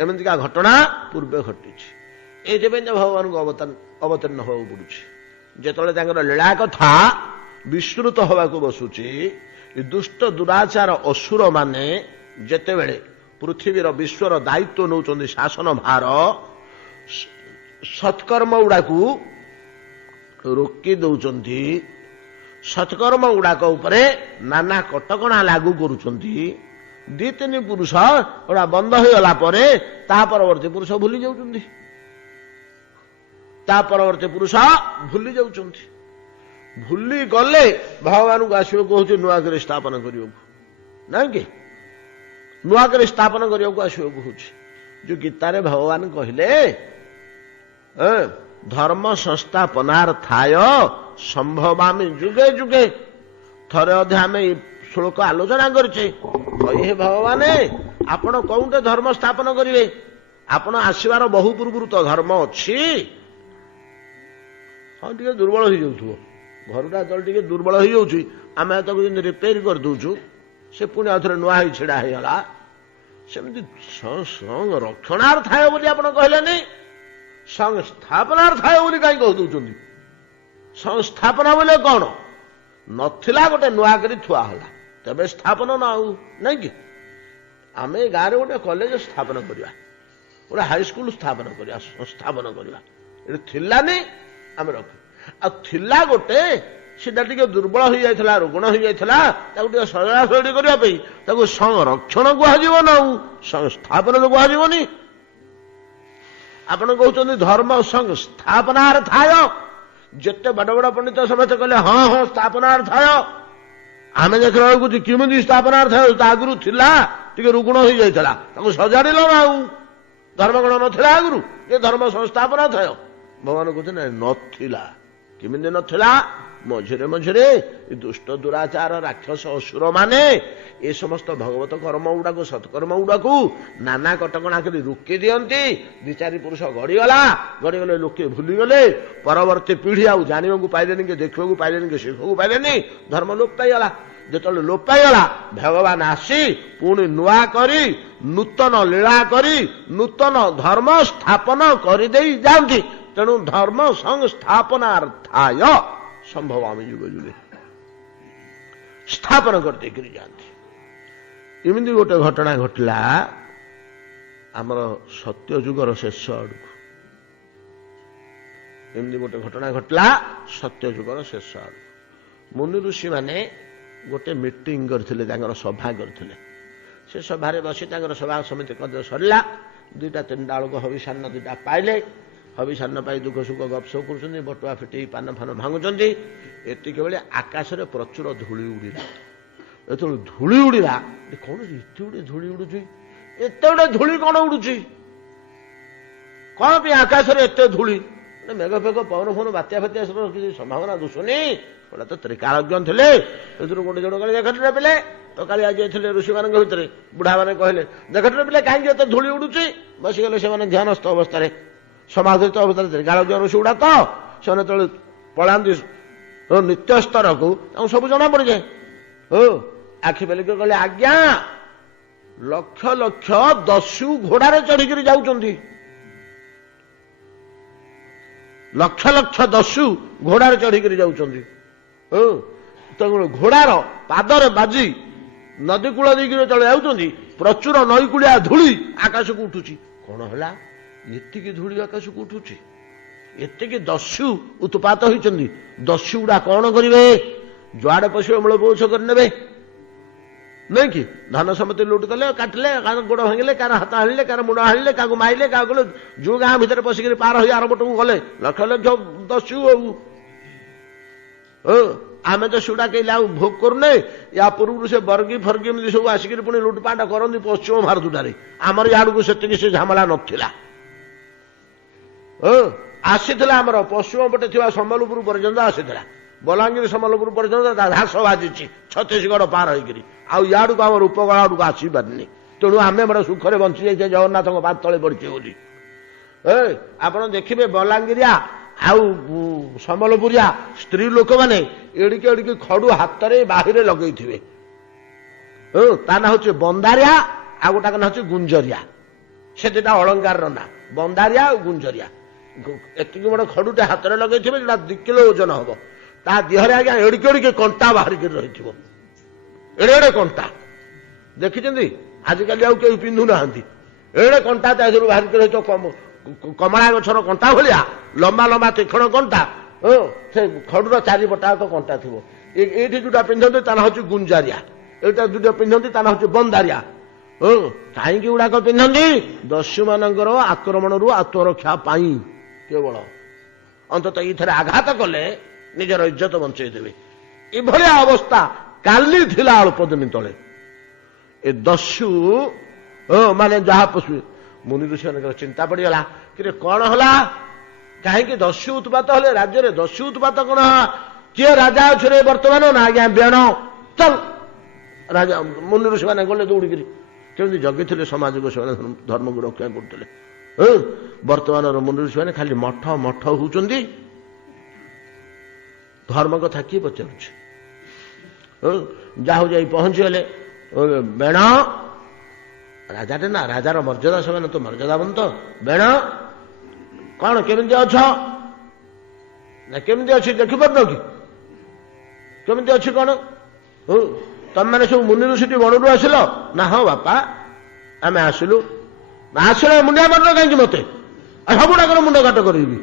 ଏମିତିକା ଘଟଣା ପୂର୍ବେ ଘଟିଛି। ଏଇଥିପାଇଁ ଭଗବାନଙ୍କୁ ଅବତୀର୍ଣ୍ଣ ହେବାକୁ ପଡୁଛି। ଯେତେବେଳେ ତାଙ୍କର ଲୀଳା କଥା ବିସ୍ତୃତ ହେବାକୁ ବସୁଛି, ଏ ଦୁଷ୍ଟ ଦୁରାଚାର ଅସୁର ମାନେ ଯେତେବେଳେ ପୃଥିବୀର ବିଶ୍ୱର ଦାୟିତ୍ୱ ନେଉଛନ୍ତି, ଶାସନ ଭାର, ସତ୍କର୍ମ ଗୁଡାକୁ ରୋକି ଦେଉଛନ୍ତି, ସତ୍କର୍ମ ଗୁଡାକ ଉପରେ ନାନା କଟକଣା ଲାଗୁ କରୁଛନ୍ତି। ଦି ତିନି ପୁରୁଷ ଗୁଡା ବନ୍ଦ ହୋଇଗଲା ପରେ ତା ପରବର୍ତ୍ତୀ ପୁରୁଷ ଭୁଲି ଯାଉଛନ୍ତି, ତା ପରବର୍ତ୍ତୀ ପୁରୁଷ ଭୁଲି ଯାଉଛନ୍ତି। ଭୁଲି ଗଲେ ଭଗବାନଙ୍କୁ ଆସିବାକୁ କହୁଛି ନୂଆ କରି ସ୍ଥାପନ କରିବାକୁ, ନାଇଁ କି? ନୂଆ କରି ସ୍ଥାପନ କରିବାକୁ ଆସିବାକୁ କହୁଛି। ଯୋଉ ଗୀତାରେ ଭଗବାନ କହିଲେ ଧର୍ମ ସଂସ୍ଥାପନାର୍ଥାୟ ସମ୍ଭବାମି ଯୁଗେ ଯୁଗେ, ଥରେ ଅଧେ ଆମେ ଏ ଶ୍ଲୋକ ଆଲୋଚନା କରିଛେ। ହେ ଭଗବାନ, ଆପଣ କୋଉଠି ଧର୍ମ ସ୍ଥାପନ କରିବେ? ଆପଣ ଆସିବାର ବହୁ ପୂର୍ବରୁ ତ ଧର୍ମ ଅଛି। ହଁ, ଟିକେ ଦୁର୍ବଳ ହେଇଯାଉଥିବ, ଘରଟା ଯେତେବେଳେ ଟିକେ ଦୁର୍ବଳ ହେଇଯାଉଛି ଆମେ ତାକୁ ଯେମିତି ରିପେୟାର କରିଦଉଛୁ, ସେ ପୁଣି ଆଉ ଥରେ ନୂଆ ହେଇ ଛିଡା ହେଇଗଲା। ସେମିତି ରକ୍ଷଣାର୍ଥାୟ ବୋଲି ଆପଣ କହିଲେନି, ସଂସ୍ଥାପନାର୍ଥାୟ ବୋଲି କାହିଁ କହିଦଉଛନ୍ତି? ସଂସ୍ଥାପନା ବୋଲେ କଣ? ନଥିଲା, ଗୋଟେ ନୂଆ କରି ଥୁଆ ହେଲା, ତେବେ ସ୍ଥାପନ ନା ଆଉ ନାଇଁ କି? ଆମେ ଗାଁରେ ଗୋଟେ କଲେଜ ସ୍ଥାପନ କରିବା, ଗୋଟେ ହାଇସ୍କୁଲ ସ୍ଥାପନ କରିବା, ସଂସ୍ଥାପନ କରିବା। ଏଠି ଥିଲାନି, ଆମେ ରଖୁ। ଆଉ ଥିଲା ଗୋଟେ, ସେଟା ଟିକେ ଦୁର୍ବଳ ହେଇଯାଇଥିଲା, ରୁଗ୍ଣ ହେଇଯାଇଥିଲା, ତାକୁ ଟିକେ ସଜଡ଼ା ସଜଡ଼ି କରିବା ପାଇଁ ତାକୁ ସଂରକ୍ଷଣ କୁହାଯିବ ନା, ଆଉ ସଂସ୍ଥାପନ ତ କୁହାଯିବନି। ଆପଣ କହୁଛନ୍ତି ଧର୍ମ ସଂସ୍ଥାପନାର୍ଥାୟ। ଯେତେ ବଡ ବଡ ପଣ୍ଡିତ ସମସ୍ତେ କହିଲେ ହଁ ହଁ ସ୍ଥାପନାର୍ଥାୟ। ଆମେ ଦେଖିଲା ବେଳକୁ କେମିତି ସ୍ଥାପନାର୍ଥାୟ? ତା ଆଗରୁ ଥିଲା, ଟିକେ ରୁଗ୍ଣ ହେଇଯାଇଥିଲା, ତାକୁ ସଜାଡ଼ିଲ ନା, ଆଉ ଧର୍ମ ଗଣ ନଥିଲା ଆଗରୁ, ଯେ ଧର୍ମ ସଂସ୍ଥାପନାର୍ଥାୟ। ଭଗବାନ କହୁଛନ୍ତି ନଥିଲା। କେମିତି ନଥିଲା? ମଝିରେ ମଝିରେ ଏ ଦୁଷ୍ଟ ଦୁରାଚାର ରାକ୍ଷସ ଅସୁର ମାନେ ଏ ସମସ୍ତ ଭଗବତ କର୍ମ ଗୁଡାକୁ, ସତ୍କର୍ମ ଗୁଡାକୁ ନାନା କଟକଣା କରି ରୋକି ଦିଅନ୍ତି। ଦି ଚାରି ପୁରୁଷ ଗଡ଼ିଗଲେ ଲୋକେ ଭୁଲିଗଲେ, ପରବର୍ତ୍ତୀ ପିଢି ଆଉ ଜାଣିବାକୁ ପାଇଲେନି, କି ଦେଖିବାକୁ ପାଇଲେନି, କି ଶିଖିବାକୁ ପାଇଲେନି, ଧର୍ମ ଲୋପ ପାଇଗଲା। ଯେତେବେଳେ ଲୋପ ପାଇଗଲା, ଭଗବାନ ଆସି ପୁଣି ନୂଆ କରି, ନୂତନ ଲୀଳା କରି, ନୂତନ ଧର୍ମ ସ୍ଥାପନ କରିଦେଇ ଯାଆନ୍ତି। ତେଣୁ ଧର୍ମ ସଂସ୍ଥାପନାର୍ଥାୟ ସମ୍ଭବାମି ଯୁଗ ଯୁଗେ, ସ୍ଥାପନ କରିଦେଇକରି ଯାଆନ୍ତି। ଏମିତି ଗୋଟେ ଘଟଣା ଘଟିଲା ଆମର ସତ୍ୟ ଯୁଗର ଶେଷ ଆଡକୁ। ଏମିତି ଗୋଟେ ଘଟଣା ଘଟିଲା ସତ୍ୟ ଯୁଗର ଶେଷ ଆଡକୁ। ମୁନି ଋଷି ମାନେ ଗୋଟେ ମିଟିଂ କରିଥିଲେ, ତାଙ୍କର ସଭା କରିଥିଲେ। ସେ ସଭାରେ ବସି ତାଙ୍କର ସଭା ସମିତି କଦ ସରିଲା। 2ଟା 3ଟା ବେଳକୁ ହବିଷାନ୍ନ 2ଟା ପାଇଲେ। ହବିଷାନ୍ନ ପାଇ ଦୁଃଖ ସୁଖ ଗପସପ କରୁଛନ୍ତି, ବଟୁଆ ଫିଟେଇ ପାନ ଫାନ ଭାଙ୍ଗୁଛନ୍ତି। ଏତିକି ବେଳେ ଆକାଶରେ ପ୍ରଚୁର ଧୂଳି ଉଡ଼ିଲା। ଯେତେବେଳେ ଧୂଳି ଉଡ଼ିଲା, କଣ ଏତେ ଗୁଡ଼େ ଧୂଳି ଉଡ଼ୁଛି, ଏତେ ଗୁଡ଼େ ଧୂଳି କଣ ଉଡ଼ୁଛି, କଣ ପାଇଁ ଆକାଶରେ ଏତେ ଧୂଳି? ମେଘ ଫେଘ ପବନ ଫବନ ବାତ୍ୟା ଫାତ୍ୟା କିଛି ସମ୍ଭାବନା ଦୁଶୁନି। ଗୋଟା ତ ତ୍ରିକାଳଜ୍ଞ ଥିଲେ, ସେଥିରୁ ଗୋଟେ ଜଣ କହିଲେ ଦେଖରେ ପିଲେ ତ କାଲି ଆଜି ଯାଇଥିଲେ ଋଷିମାନଙ୍କ ଭିତରେ, ବୁଢ଼ାମାନେ କହିଲେ ଦେଖରେ ପିଲେ କାହିଁକି ଏତେ ଧୂଳି ଉଡ଼ୁଛି? ବସିଗଲେ ସେମାନେ ଧ୍ୟାନସ୍ଥ ଅବସ୍ଥାରେ, ସମାଧିତ ଅବସ୍ଥାରେ। ତ୍ରିକାଳଜ୍ଞ ଋଷି ଗୁଡ଼ା ତ ସେମାନେ ଯେତେବେଳେ ପଳାନ୍ତି ନିତ୍ୟ ସ୍ତରକୁ ତାଙ୍କୁ ସବୁ ଜଣା ପଡ଼ିଯାଏ। ଆଖି ବେଲିକି କହିଲେ ଆଜ୍ଞା, ଲକ୍ଷ ଲକ୍ଷ ଦସ୍ୟୁ ଘୋଡ଼ାରେ ଚଢ଼ିକିରି ଯାଉଛନ୍ତି, ଲକ୍ଷ ଲକ୍ଷ ଦସ୍ୟୁ ଘୋଡ଼ାରେ ଚଢ଼ିକିରି ଯାଉଛନ୍ତି। ଘୋଡ଼ାର ପାଦରେ ବାଜି ନଦୀ କୂଳ ଦେଇକିରି ଚଳେ ଯାଉଛନ୍ତି। ପ୍ରଚୁର ନଈକୂଳିଆ ଧୂଳି ଆକାଶକୁ ଉଠୁଛି। କଣ ହେଲା ଏତିକି ଧୂଳି ଆକାଶକୁ ଉଠୁଛି? ଏତିକି ଦସ୍ୟୁ ଉତ୍ପାତ ହୋଇଛନ୍ତି। ଦସ୍ୟୁ ଗୁଡ଼ା କଣ କରିବେ? ଯୁଆଡ଼େ ପଶିବେ ମୂଳପୋଛ କରିନେବେ, ନାଇଁ କି? ଧାନ ସମ୍ପତ୍ତି ଲୁଟ କଲେ, କାଟିଲେ, କାହାର ଗୋଡ଼ ଭାଙ୍ଗିଲେ, କାହାର ହାତ ହାଣିଲେ, କାହାର ମୁଣ୍ଡ ହାଣିଲେ, କାହାକୁ ମାଇଲେ, କାହାକୁ ଗଲେ। ଯୋଉ ଗାଁ ଭିତରେ ପଶିକିରି ପାର ହୋଇ ଆର ପଟକୁ ଗଲେ ଲକ୍ଷ ଲକ୍ଷ ଦସ୍ୟୁ। ଆମେ ତ ସେଗୁଡ଼ା କେହି ଆଉ ଭୋଗ କରୁନେ। ୟା ପୂର୍ବରୁ ସେ ବର୍ଗୀ ଫର୍ଗୀ ଏମିତି ସବୁ ଆସିକିରି ପୁଣି ଲୁଟପାଟ କରନ୍ତି ପଶ୍ଚିମ ଭାରତଟାରେ। ଆମର ଇଆଡ଼କୁ ସେତିକି ସେ ଝାମଲା ନଥିଲା। ଆସିଥିଲା ଆମର ପଶ୍ଚିମ ପଟେ ଥିବା ସମ୍ବଲପୁର ପର୍ଯ୍ୟନ୍ତ ଆସିଥିଲା। ବଲାଙ୍ଗୀର ସମ୍ବଲପୁର ପର୍ଯ୍ୟନ୍ତ ଘାସ ବାଜିଛି ଛତିଶଗଡ଼ ପାର ହେଇକିରି। ଆଉ ଇଆଡ଼କୁ ଆମର ଉପକୂଳ ଆଡ଼କୁ ଆସିପାରିନି। ତେଣୁ ଆମେ ବଡ଼ ସୁଖରେ ବଞ୍ଚି ଯାଇଛେ ଜଗନ୍ନାଥଙ୍କ ପାଦ ତଳେ ପଡ଼ିଛେ ବୋଲି। ଆପଣ ଦେଖିବେ ବଲାଙ୍ଗୀରିଆ ଆଉ ସମ୍ବଲପୁରିଆ ସ୍ତ୍ରୀ ଲୋକମାନେ ଏଡ଼ିକି ଏଡ଼ିକି ଖଡୁ ହାତରେ ବାହିରେ ଲଗେଇଥିବେ। ତା ନାଁ ହଉଛି ବନ୍ଦାରିଆ, ଆଉ ଗୋଟାକ ନାଁ ହଉଛି ଗୁଞ୍ଜରିଆ। ସେ ଦିଟା ଅଳଙ୍କାରର ନାଁ, ବନ୍ଦାରିଆ ଆଉ ଗୁଞ୍ଜରିଆ। ଏତିକି ବଡ଼ ଖଡୁଟେ ହାତରେ ଲଗେଇଥିବେ, ଯୋଉଟା 2 କିଲୋ ଓଜନ ହବ। ତା ଦେହରେ ଆଜ୍ଞା ଏଡ଼ିକି ଏଡ଼ିକି କଣ୍ଟା ବାହାରିକି ରହିଥିବ, ଏଡ଼େ ଏଡ଼େ କଣ୍ଟା। ଦେଖିଛନ୍ତି? ଆଜିକାଲି ଆଉ କେହି ପିନ୍ଧୁନାହାନ୍ତି। ଏଡ଼େ କଣ୍ଟା ତା ଦେହରୁ ବାହାରିକି ରହିଥିବ, କମଳା ଗଛର କଣ୍ଟା ଭଳିଆ ଲମ୍ବା ଲମ୍ବା ତୀକ୍ଷ୍ଣ କଣ୍ଟା। ସେ ଖଡୁର ଚାରିପଟାକ କଣ୍ଟା ଥିବ। ଏଇଠି ଯୋଉଟା ପିନ୍ଧନ୍ତି ତା ନାଁ ହଉଛି ଗୁଞ୍ଜାରିଆ, ଏଇଟା ଯୋଉଟା ପିନ୍ଧନ୍ତି ତା ନାଁ ହଉଛି ବନ୍ଦାରିଆ। କାହିଁକି ଗୁଡାକ ପିନ୍ଧନ୍ତି? ଦସ୍ୟୁମାନଙ୍କର ଆକ୍ରମଣରୁ ଆତ୍ମରକ୍ଷା ପାଇଁ କେବଳ। ଅନ୍ତତଃ ଏଇଥିରେ ଆଘାତ କଲେ ନିଜର ଇଜ୍ଜତ ବଞ୍ଚେଇ ଦେବେ। ଏଭଳିଆ ଅବସ୍ଥା କାଲି ଥିଲା ଅଳ୍ପ ଦିନ ତଳେ। ଏ ଦସ୍ୟୁ ମାନେ ଯାହା ପଶୁ, ମୁନି ଋଷିମାନଙ୍କର ଚିନ୍ତା ପଡ଼ିଗଲା କି କଣ ହେଲା, କାହିଁକି ଦସ୍ୟୁ ଉତ୍ପାତ ହେଲେ ରାଜ୍ୟରେ? ଦସ୍ୟୁ ଉତ୍ପାତ କଣ? କିଏ ରାଜା ଅଛି ରେ ବର୍ତ୍ତମାନ? ନା ଆଜ୍ଞା ବେଣ। ଚାଲ ରାଜା। ମୁନି ଋଷିମାନେ ଗଲେ ଦୌଡ଼ିକିରି, କେମିତି ଜଗିଥିଲେ ସମାଜକୁ, ସେମାନେ ଧର୍ମକୁ ରକ୍ଷା କରୁଥିଲେ। ବର୍ତ୍ତମାନର ମୁନି ଋଷିମାନେ ଖାଲି ମଠ ମଠ ହଉଛନ୍ତି। ଧର୍ମ କଥା କିଏ ପଚାରୁଛି? ଯାହା ଯାଇ ପହଞ୍ଚିଗଲେ। ବେଣ ରାଜାଟେ ନା, ରାଜାର ମର୍ଯ୍ୟାଦା, ସେମାନେ ତ ମର୍ଯ୍ୟାଦାବନ୍ତ। ବେଣ କଣ କେମିତି ଅଛ? ନା କେମିତି ଅଛି ଦେଖିପାରୁନ କି? କେମିତି ଅଛି କଣ? ତମେମାନେ ସବୁ ମୁନି ଋଷିଟି ବଣରୁ ଆସିଲ? ନା ହଁ ବାପା ଆମେ ଆସିଲୁ। ନା ଆସିଲେ ମୁଣ୍ଡିଆ ମାରିଲ କାହିଁକି ମତେ? ସବୁଟାକର ମୁଣ୍ଡ କାଟ କରିବି।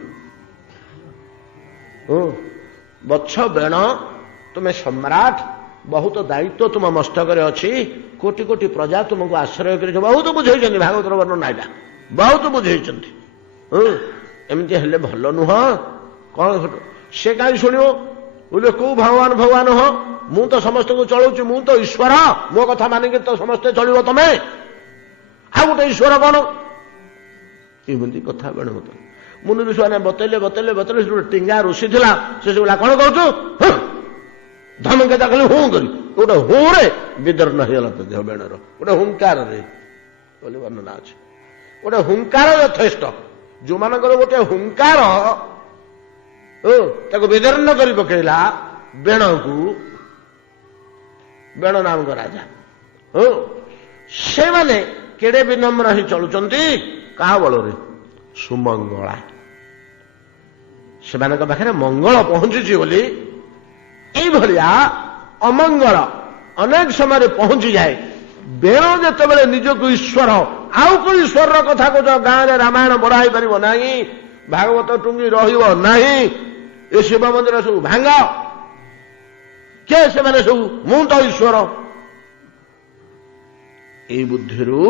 ବତ୍ସ ବେଣ, ତୁମେ ସମ୍ରାଟ, ବହୁତ ଦାୟିତ୍ୱ ତୁମ ମସ୍ତକରେ ଅଛି। କୋଟି କୋଟି ପ୍ରଜା ତୁମକୁ ଆଶ୍ରୟ କରିଛ। ବହୁତ ବୁଝେଇଛନ୍ତି, ଭାଗବତର ବର୍ଣ୍ଣନା ନାଇଲା, ବହୁତ ବୁଝେଇଛନ୍ତି। ଏମିତି ହେଲେ ଭଲ ନୁହଁ। କଣ ସେ କାହିଁ ଶୁଣିବ? ବୋଲେ କୋଉ ଭଗବାନ ଭଗବାନ ହଁ, ମୁଁ ତ ସମସ୍ତଙ୍କୁ ଚଳଉଛି, ମୁଁ ତ ଈଶ୍ୱର, ମୋ କଥା ମାନିକି ତ ସମସ୍ତେ ଚଳିବ ତମେ, ଆଉ ଗୋଟେ ଈଶ୍ୱର କଣ? ଏମିତି କଥା ବେଣ ମତ ମୁନି ଋଷିମାନେ ବତେଇଲେ ବତେଇଲେ ବତେଇଲେ। ସେ ଗୋଟେ ଟିଙ୍ଗା ଋଷି ଥିଲା, ସେ ସବୁଲା କଣ କରୁଛୁ? ଧମକେ ତା ଖାଲି ହୁଁ କରି ଗୋଟେ ହୁଁରେ ବିଦର୍ଣ୍ଣ ହେଇଗଲା ତ ଦେହ ବେଣର, ଗୋଟେ ହୁଙ୍କାରରେ ବୋଲି ବର୍ଣ୍ଣନା ଅଛି। ଗୋଟେ ହୁଙ୍କାର ଯଥେଷ୍ଟ। ଯୋଉମାନଙ୍କର ଗୋଟେ ହୁଙ୍କାର ତାକୁ ବିଦର୍ଣ୍ଣ କରି ପକେଇଲା ବେଣକୁ, ବେଣ ନାମକ ରାଜା, ସେମାନେ କେଡ଼େ ବିନମ୍ର ହିଁ ଚଳୁଛନ୍ତି। କାହା ବଳରେ? ସୁମଙ୍ଗଳା। ସେମାନଙ୍କ ପାଖରେ ମଙ୍ଗଳ ପହଞ୍ଚୁଛି ବୋଲି ଏଇଭଳିଆ ଅମଙ୍ଗଳ ଅନେକ ସମୟରେ ପହଞ୍ଚିଯାଏ। ବେଣ ଯେତେବେଳେ ନିଜକୁ ଈଶ୍ୱର, ଆଉ କୋଉ ଈଶ୍ୱରର କଥା କହୁଛ? ଗାଁରେ ରାମାୟଣ ବଢା ହେଇପାରିବ ନାହିଁ, ଭାଗବତ ଟୁଙ୍ଗି ରହିବ ନାହିଁ, ଏ ଶିବ ମନ୍ଦିର ସବୁ ଭାଙ୍ଗ। କିଏ ସେମାନେ ସବୁ? ମୁଁ ତ ଈଶ୍ୱର। ଏଇ ବୁଦ୍ଧିରୁ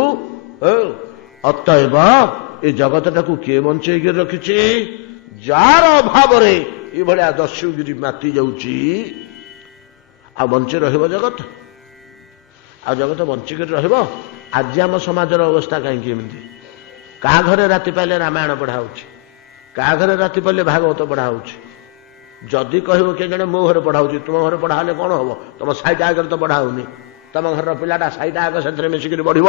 ଅତଏବ ଏ ଜଗତଟାକୁ କିଏ ବଞ୍ଚେଇକି ରଖିଛି? ଯାର ଅଭାବରେ ଏଭଳିଆ ଦସ୍ୟୁଗିରି ମାତି ଯାଉଛି। ଆଉ ବଞ୍ଚି ରହିବ ଜଗତ? ଆଉ ଜଗତ ବଞ୍ଚିକରି ରହିବ? ଆଜି ଆମ ସମାଜର ଅବସ୍ଥା କାହିଁକି ଏମିତି? କାହା ଘରେ ରାତି ପାଇଲେ ରାମାୟଣ ପଢା ହଉଛି, କାହା ଘରେ ରାତି ପାଇଲେ ଭାଗବତ ପଢା ହଉଛି। ଯଦି କହିବ କିଏ ଜଣେ ମୋ ଘରେ ପଢା ହଉଛି, ତୁମ ଘରେ ପଢା ହେଲେ କଣ ହବ? ତମ ସାଇଟା ଆଗରେ ତ ପଢା ହଉନି, ତମ ଘରର ପିଲାଟା ସାଇଟା ଆଗ ସେଥିରେ ମିଶିକିରି ବଢିବ।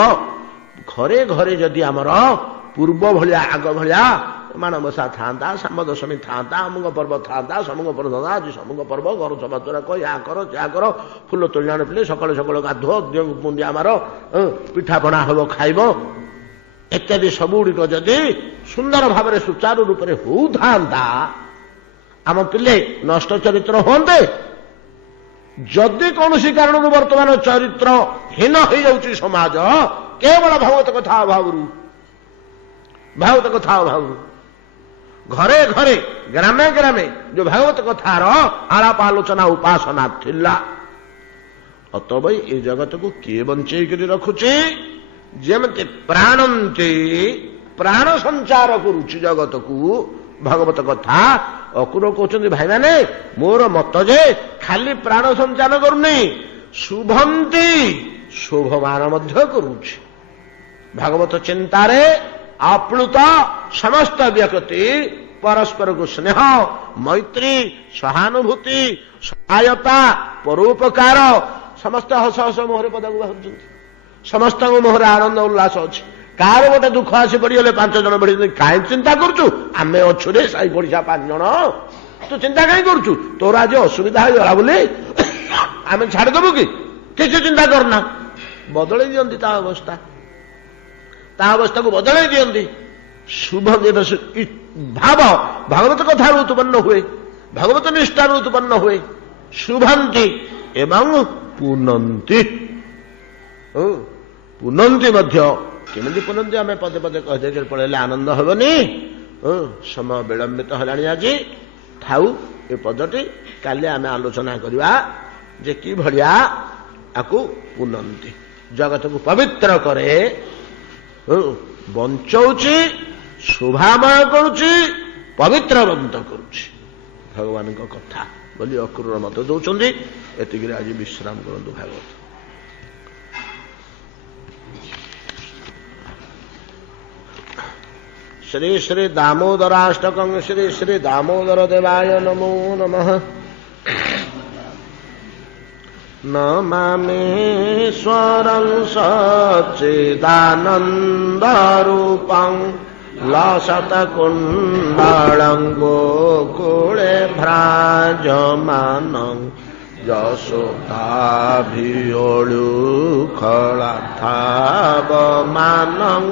ଘରେ ଘରେ ଯଦି ଆମର ପୂର୍ବ ଭଳିଆ ଆଗ ଭଳିଆ ମାଣବସା ଥାନ୍ତା, ଶାମ ଦଶମୀ ଥାନ୍ତା, ଅମୁକ ପର୍ବ ଥାନ୍ତା, ସମୁକ ପର୍ବ ଥାନ୍ତା, ଆଜି ସମୁକ ପର୍ବ, ଘର ସଫାସୁତୁରା କର, ୟା କର ଯା କର, ଫୁଲ ତୋଳିଆଣ ପିଲେ, ସକାଳୁ ସକାଳୁ ଗାଧୁଅ, ମୁଣ୍ଡିଆ ମାର, ପିଠାପଣା ହବ ଖାଇବ, ଇତ୍ୟାଦି ସବୁଗୁଡ଼ିକ ଯଦି ସୁନ୍ଦର ଭାବରେ ସୁଚାରୁ ରୂପରେ ହଉଥାନ୍ତା, ଆମ ପିଲେ ନଷ୍ଟ ଚରିତ୍ର ହୁଅନ୍ତେ। ଯଦି କୌଣସି କାରଣରୁ ବର୍ତ୍ତମାନ ଚରିତ୍ର ହୀନ ହେଇଯାଉଛି ସମାଜ, କେବଳ ଭାଗବତ କଥା ଅଭାବରୁ, ଭାଗବତ କଥା ଅଭାବରୁ। ଘରେ ଘରେ ଗ୍ରାମେ ଗ୍ରାମେ ଯୋଉ ଭାଗବତ କଥାର ଆଳାପ ଆଲୋଚନା ଉପାସନା ଥିଲା। ଅତଏବ ଏ ଜଗତକୁ କିଏ ବଞ୍ଚେଇକରି ରଖୁଛି? ଯେମିତି ପ୍ରାଣନ୍ତି, ପ୍ରାଣ ସଞ୍ଚାର କରୁଛି ଜଗତକୁ ଭାଗବତ କଥା। ଅକୁର କହୁଛନ୍ତି, ଭାଇମାନେ ମୋର ମତ ଯେ ଖାଲି ପ୍ରାଣ ସଞ୍ଚାର କରୁନି, ଶୁଭନ୍ତି ଶୋଭମାନ ମଧ୍ୟ କରୁଛି। ଭାଗବତ ଚିନ୍ତାରେ ଆପ୍ଲୁତ ସମସ୍ତ ବ୍ୟକ୍ତି ପରସ୍ପରକୁ ସ୍ନେହ, ମୈତ୍ରୀ, ସହାନୁଭୂତି, ସହାୟତା, ପରୋପକାର, ସମସ୍ତେ ହସ ହସ ମୁହଁରେ ପଦାକୁ ବାହାରୁଛନ୍ତି। ସମସ୍ତଙ୍କ ମୁହଁରେ ଆନନ୍ଦ ଉଲ୍ଲାସ ଅଛି। କାହାର ଗୋଟେ ଦୁଃଖ ଆସି ପଡିଗଲେ 5 ଜଣ ବଢିଛନ୍ତି, କାହିଁ ଚିନ୍ତା କରୁଛୁ? ଆମେ ଅଛୁ ରେ ସାଇ ପଡିଶା 5 ଜଣ, ତୁ ଚିନ୍ତା କାହିଁ କରୁଛୁ? ତୋର ଆଜି ଅସୁବିଧା ହେଇଗଲା ବୋଲି ଆମେ ଛାଡ଼ିଦେବୁ କି? କିଛି ଚିନ୍ତା କରନା। ବଦଳେଇ ଦିଅନ୍ତି ତା ଅବସ୍ଥା, ତା ଅବସ୍ଥାକୁ ବଦଳେଇ ଦିଅନ୍ତି। ଶୁଭ ଭାବ ଭାଗବତ କଥାରୁ ଉତ୍ପନ୍ନ ହୁଏ, ଭାଗବତ ନିଷ୍ଠାରୁ ଉତ୍ପନ୍ନ ହୁଏ। ଶୁଭନ୍ତି ଏବଂ ପୁନନ୍ତି। ପୁନନ୍ତି ମଧ୍ୟ କେମିତି ପୁନନ୍ତି? ଆମେ ପଦେ ପଦେ କହିଦେଇକି ପଳେଇଲେ ଆନନ୍ଦ ହେବନି। ସମୟ ବିଳମ୍ବିତ ହେଲାଣି ଆଜି, ଥାଉ ଏ ପଦଟି, କାଲି ଆମେ ଆଲୋଚନା କରିବା ଯେ କି ଭଳିଆ ଆକୁ ପୁନନ୍ତି। ଜଗତକୁ ପବିତ୍ର କରେ, ବଞ୍ଚଉଛି, ଶୋଭାମୟ କରୁଛି, ପବିତ୍ରବନ୍ତ କରୁଛି ଭଗବାନଙ୍କ କଥା ବୋଲି ଅକ୍ରୂର ମତ ଦଉଛନ୍ତି। ଏତିକିରେ ଆଜି ବିଶ୍ରାମ କରନ୍ତୁ। ଭାଗବତ ଶ୍ରୀ ଶ୍ରୀ ଦାମୋଦରାଷ୍ଟକଂ ଶ୍ରୀ ଶ୍ରୀ ଦାମୋଦର ଦେବାୟ ନମୋ ନମଃ। ନମାମୀଶ୍ୱରଂ ସଚ୍ଚିଦାନନ୍ଦରୂପଂ ଲସତକୁଣ୍ଡଳଂ ଗୋକୁଳେ ଭ୍ରାଜମାନଂ ଯଶୋଦାଭିୟଳୁଖଳାଥାବମାନଂ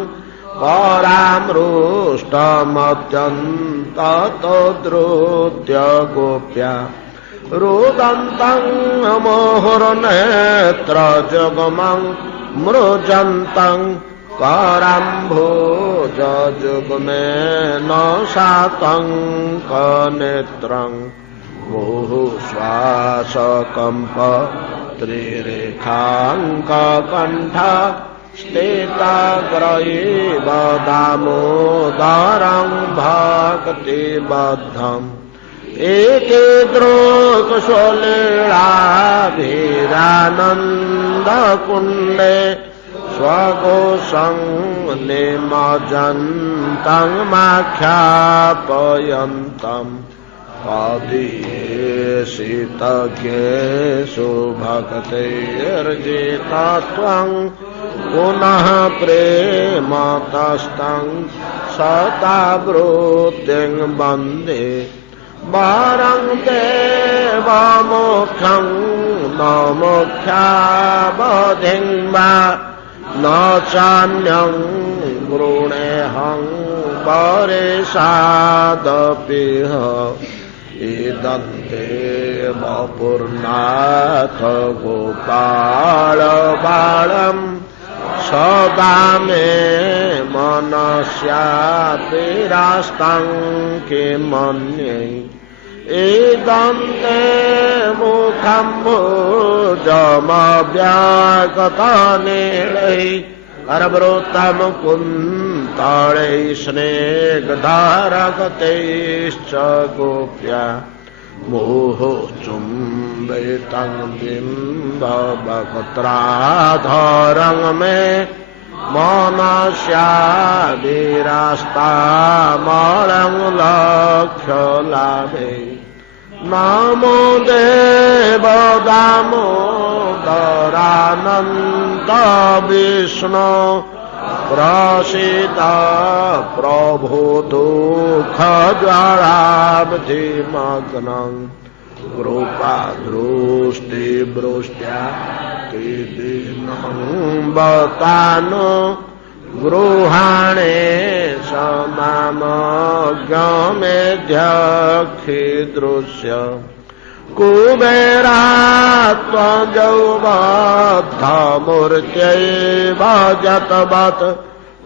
ପରାମୃଷ୍ଟମତ୍ୟନ୍ତତୋଦ୍ରୁତ୍ୟ ଗୋପ୍ୟା रुदन्तं मोहुर्नेत्र जुग्मं मृजन्तं कराम्भोजजुग्मेन सातङ्कनेत्रं मुहुश्वासकम्पत्रिरेखाङ्ककण्ठ स्थिताग्रयेव दामोदरं भक्तिबद्धम् एके द्रोकस्वलीलाभिरानन्दकुण्डे स्वघोषं निमज्जन्तं माख्यापयन्तम् पदीयसितज्ञेषु भक्तेर्जितत्वं पुनः प्रेमतस्तं सतावृत्तिं वन्दे वरं देवमोक्षं न मोक्षावधिं वा न चान्यं वृणेऽहं परेशादपिह इदं देवपूर्णाथ गोपालबालं सदा मे मनस्याभिरास्तं किमन्ये एदन्ते मुखं भुजमव्यागतानेणैः करवृत्तं कुन्तळैः स्नेहधारगतैश्च गोप्या मोहचुम्बितं बिम्बवक्त्राधरं मे मनस्याभिरास्तामलं लक्ष्यलाभे नमो देव दामोदरानन्द विष्णु प्रसीद प्रभो दुःखज्वालाब्धिमग्नं कृपादृष्टिवृष्ट्या दीनं बतानो गृहाणे समामज्ञमेध्यक्षिदृश्य कुबेरात्मजौबद्धमूर्त्यैव जतवत्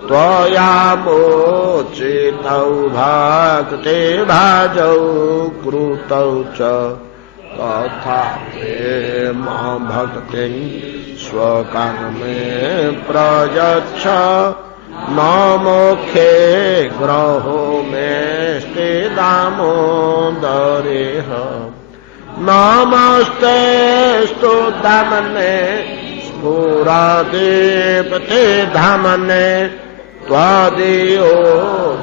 त्वया मोचितौ भक्ते भाजौ कृतौ च तथा प्रेम भक्तिं स्वकर्मे प्रयच्छ न मोक्षे ग्रहो मेऽस्ति दामोदरेह नमस्ते स्तुतमने स्फुरदीप्ते धामने त्वदीयो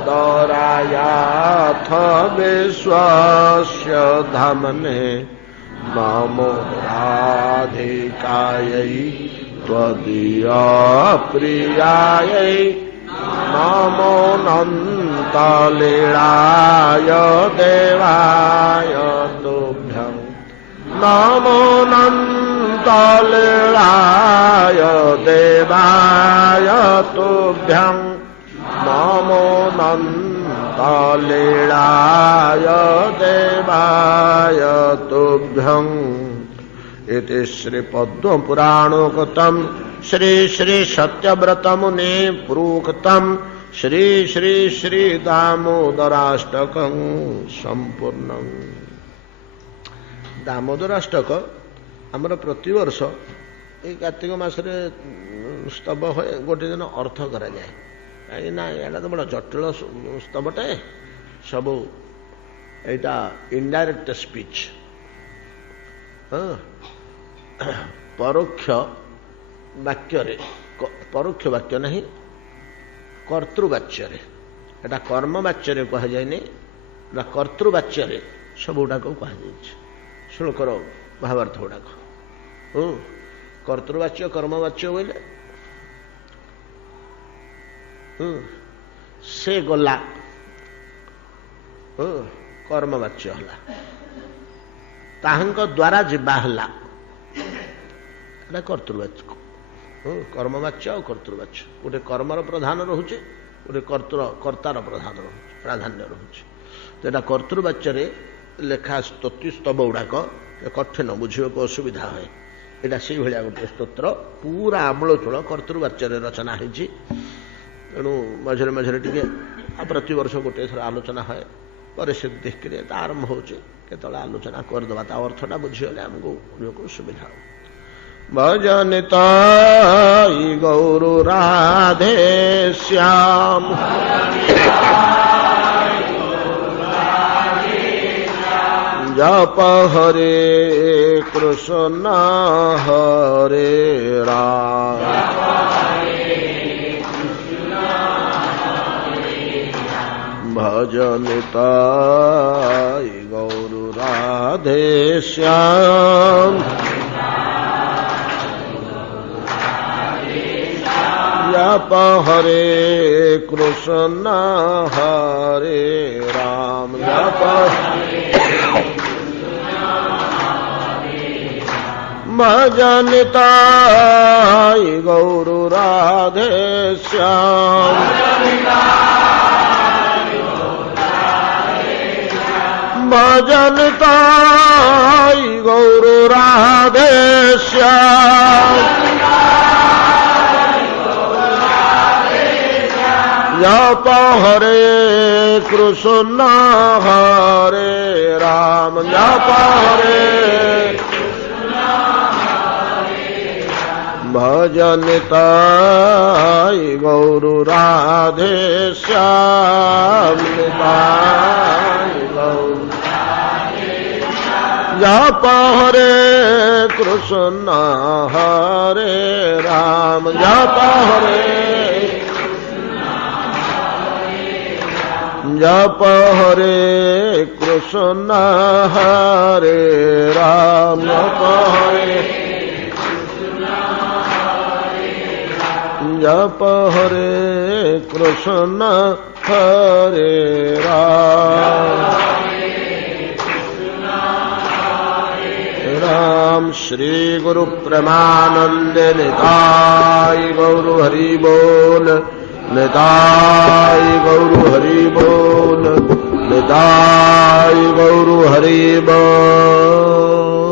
दरायाथ विश्वस्य धामने नमो राधिकायै त्वदीया प्रियायै नमो नन्तलीलाय देवाय तुभ्यं नमो नन्तलीलाय देवाय तुभ्यं नमो नन्तलीलाय देवाय तुभ्यम् इति श्रीपद्मपुराणोक्तं श्री श्री सत्यव्रतमुने प्रोक्तं श्री श्री श्री दामोदराष्टकं संपूर्णं। दामोदराष्टक आमर प्रतिवर्ष ये कार्तिक मासरे स्तव हुए गोटे दिन अर्थ करा जाए कहीं यहाँ तो बड़ा जटिल स्तवटे सब एटा इनडायरेक्ट स्पीच परोक्ष वाक्य परोक्ष वाक्य नहीं कर्तृवाच्य एटा कर्म वाच्य कह जाए कर्तृवाच्य सब गुड़ाक कह श्लोकर भावार्थ गुड़ाक कर्तृवाच्य कर्मवाच्य बोले से गला कर्मवाच्य हला ताहंक द्वारा जीवा हला कर्तृवाच्य कर्मवाच्य और कर्तृवाच्य गोटे कर्मर प्रधान रोचे गोटे कर्तार प्रधान प्राधान्य रोचे तो यहाँ कर्तृवाच्य लेखा स्तुति स्तव गुड़ाक कठिन बुझे को असुविधा है यहाँ से भाया गोटे स्तोत्र पूरा आमूलचूल कर्तृवाच्य रचना है तेणु मझे मझे टे प्रति वर्ष गोटे थर आलोचना है परिस्थिति देख आरंभ होते आलोचना करदे अर्थटा बुझीगले आमको सुविधा हो। भजनिताई गौरु राधे श्याम जप हरे कृष्ण हरे राम भजनिताई गौरु राधे श्याम जप हरे कृष्ण हरे राम जप भजनिताई गौरु राधे श्याम भजनिताई गौरु राधे श्याम जप हरे कृष्ण हरे राम जप हरे भजन ताई गौर राधे श्याम निताई गौर जप हरे कृष्ण हरे राम जप हरे जप हरे कृष्ण हरे राम जप हरे जप हरे कृष्ण हरे राम श्री गुरु प्रेमानंद निताय गौर हरि बोल निताय गौर हरि बोल निताय गौर हरि बोल।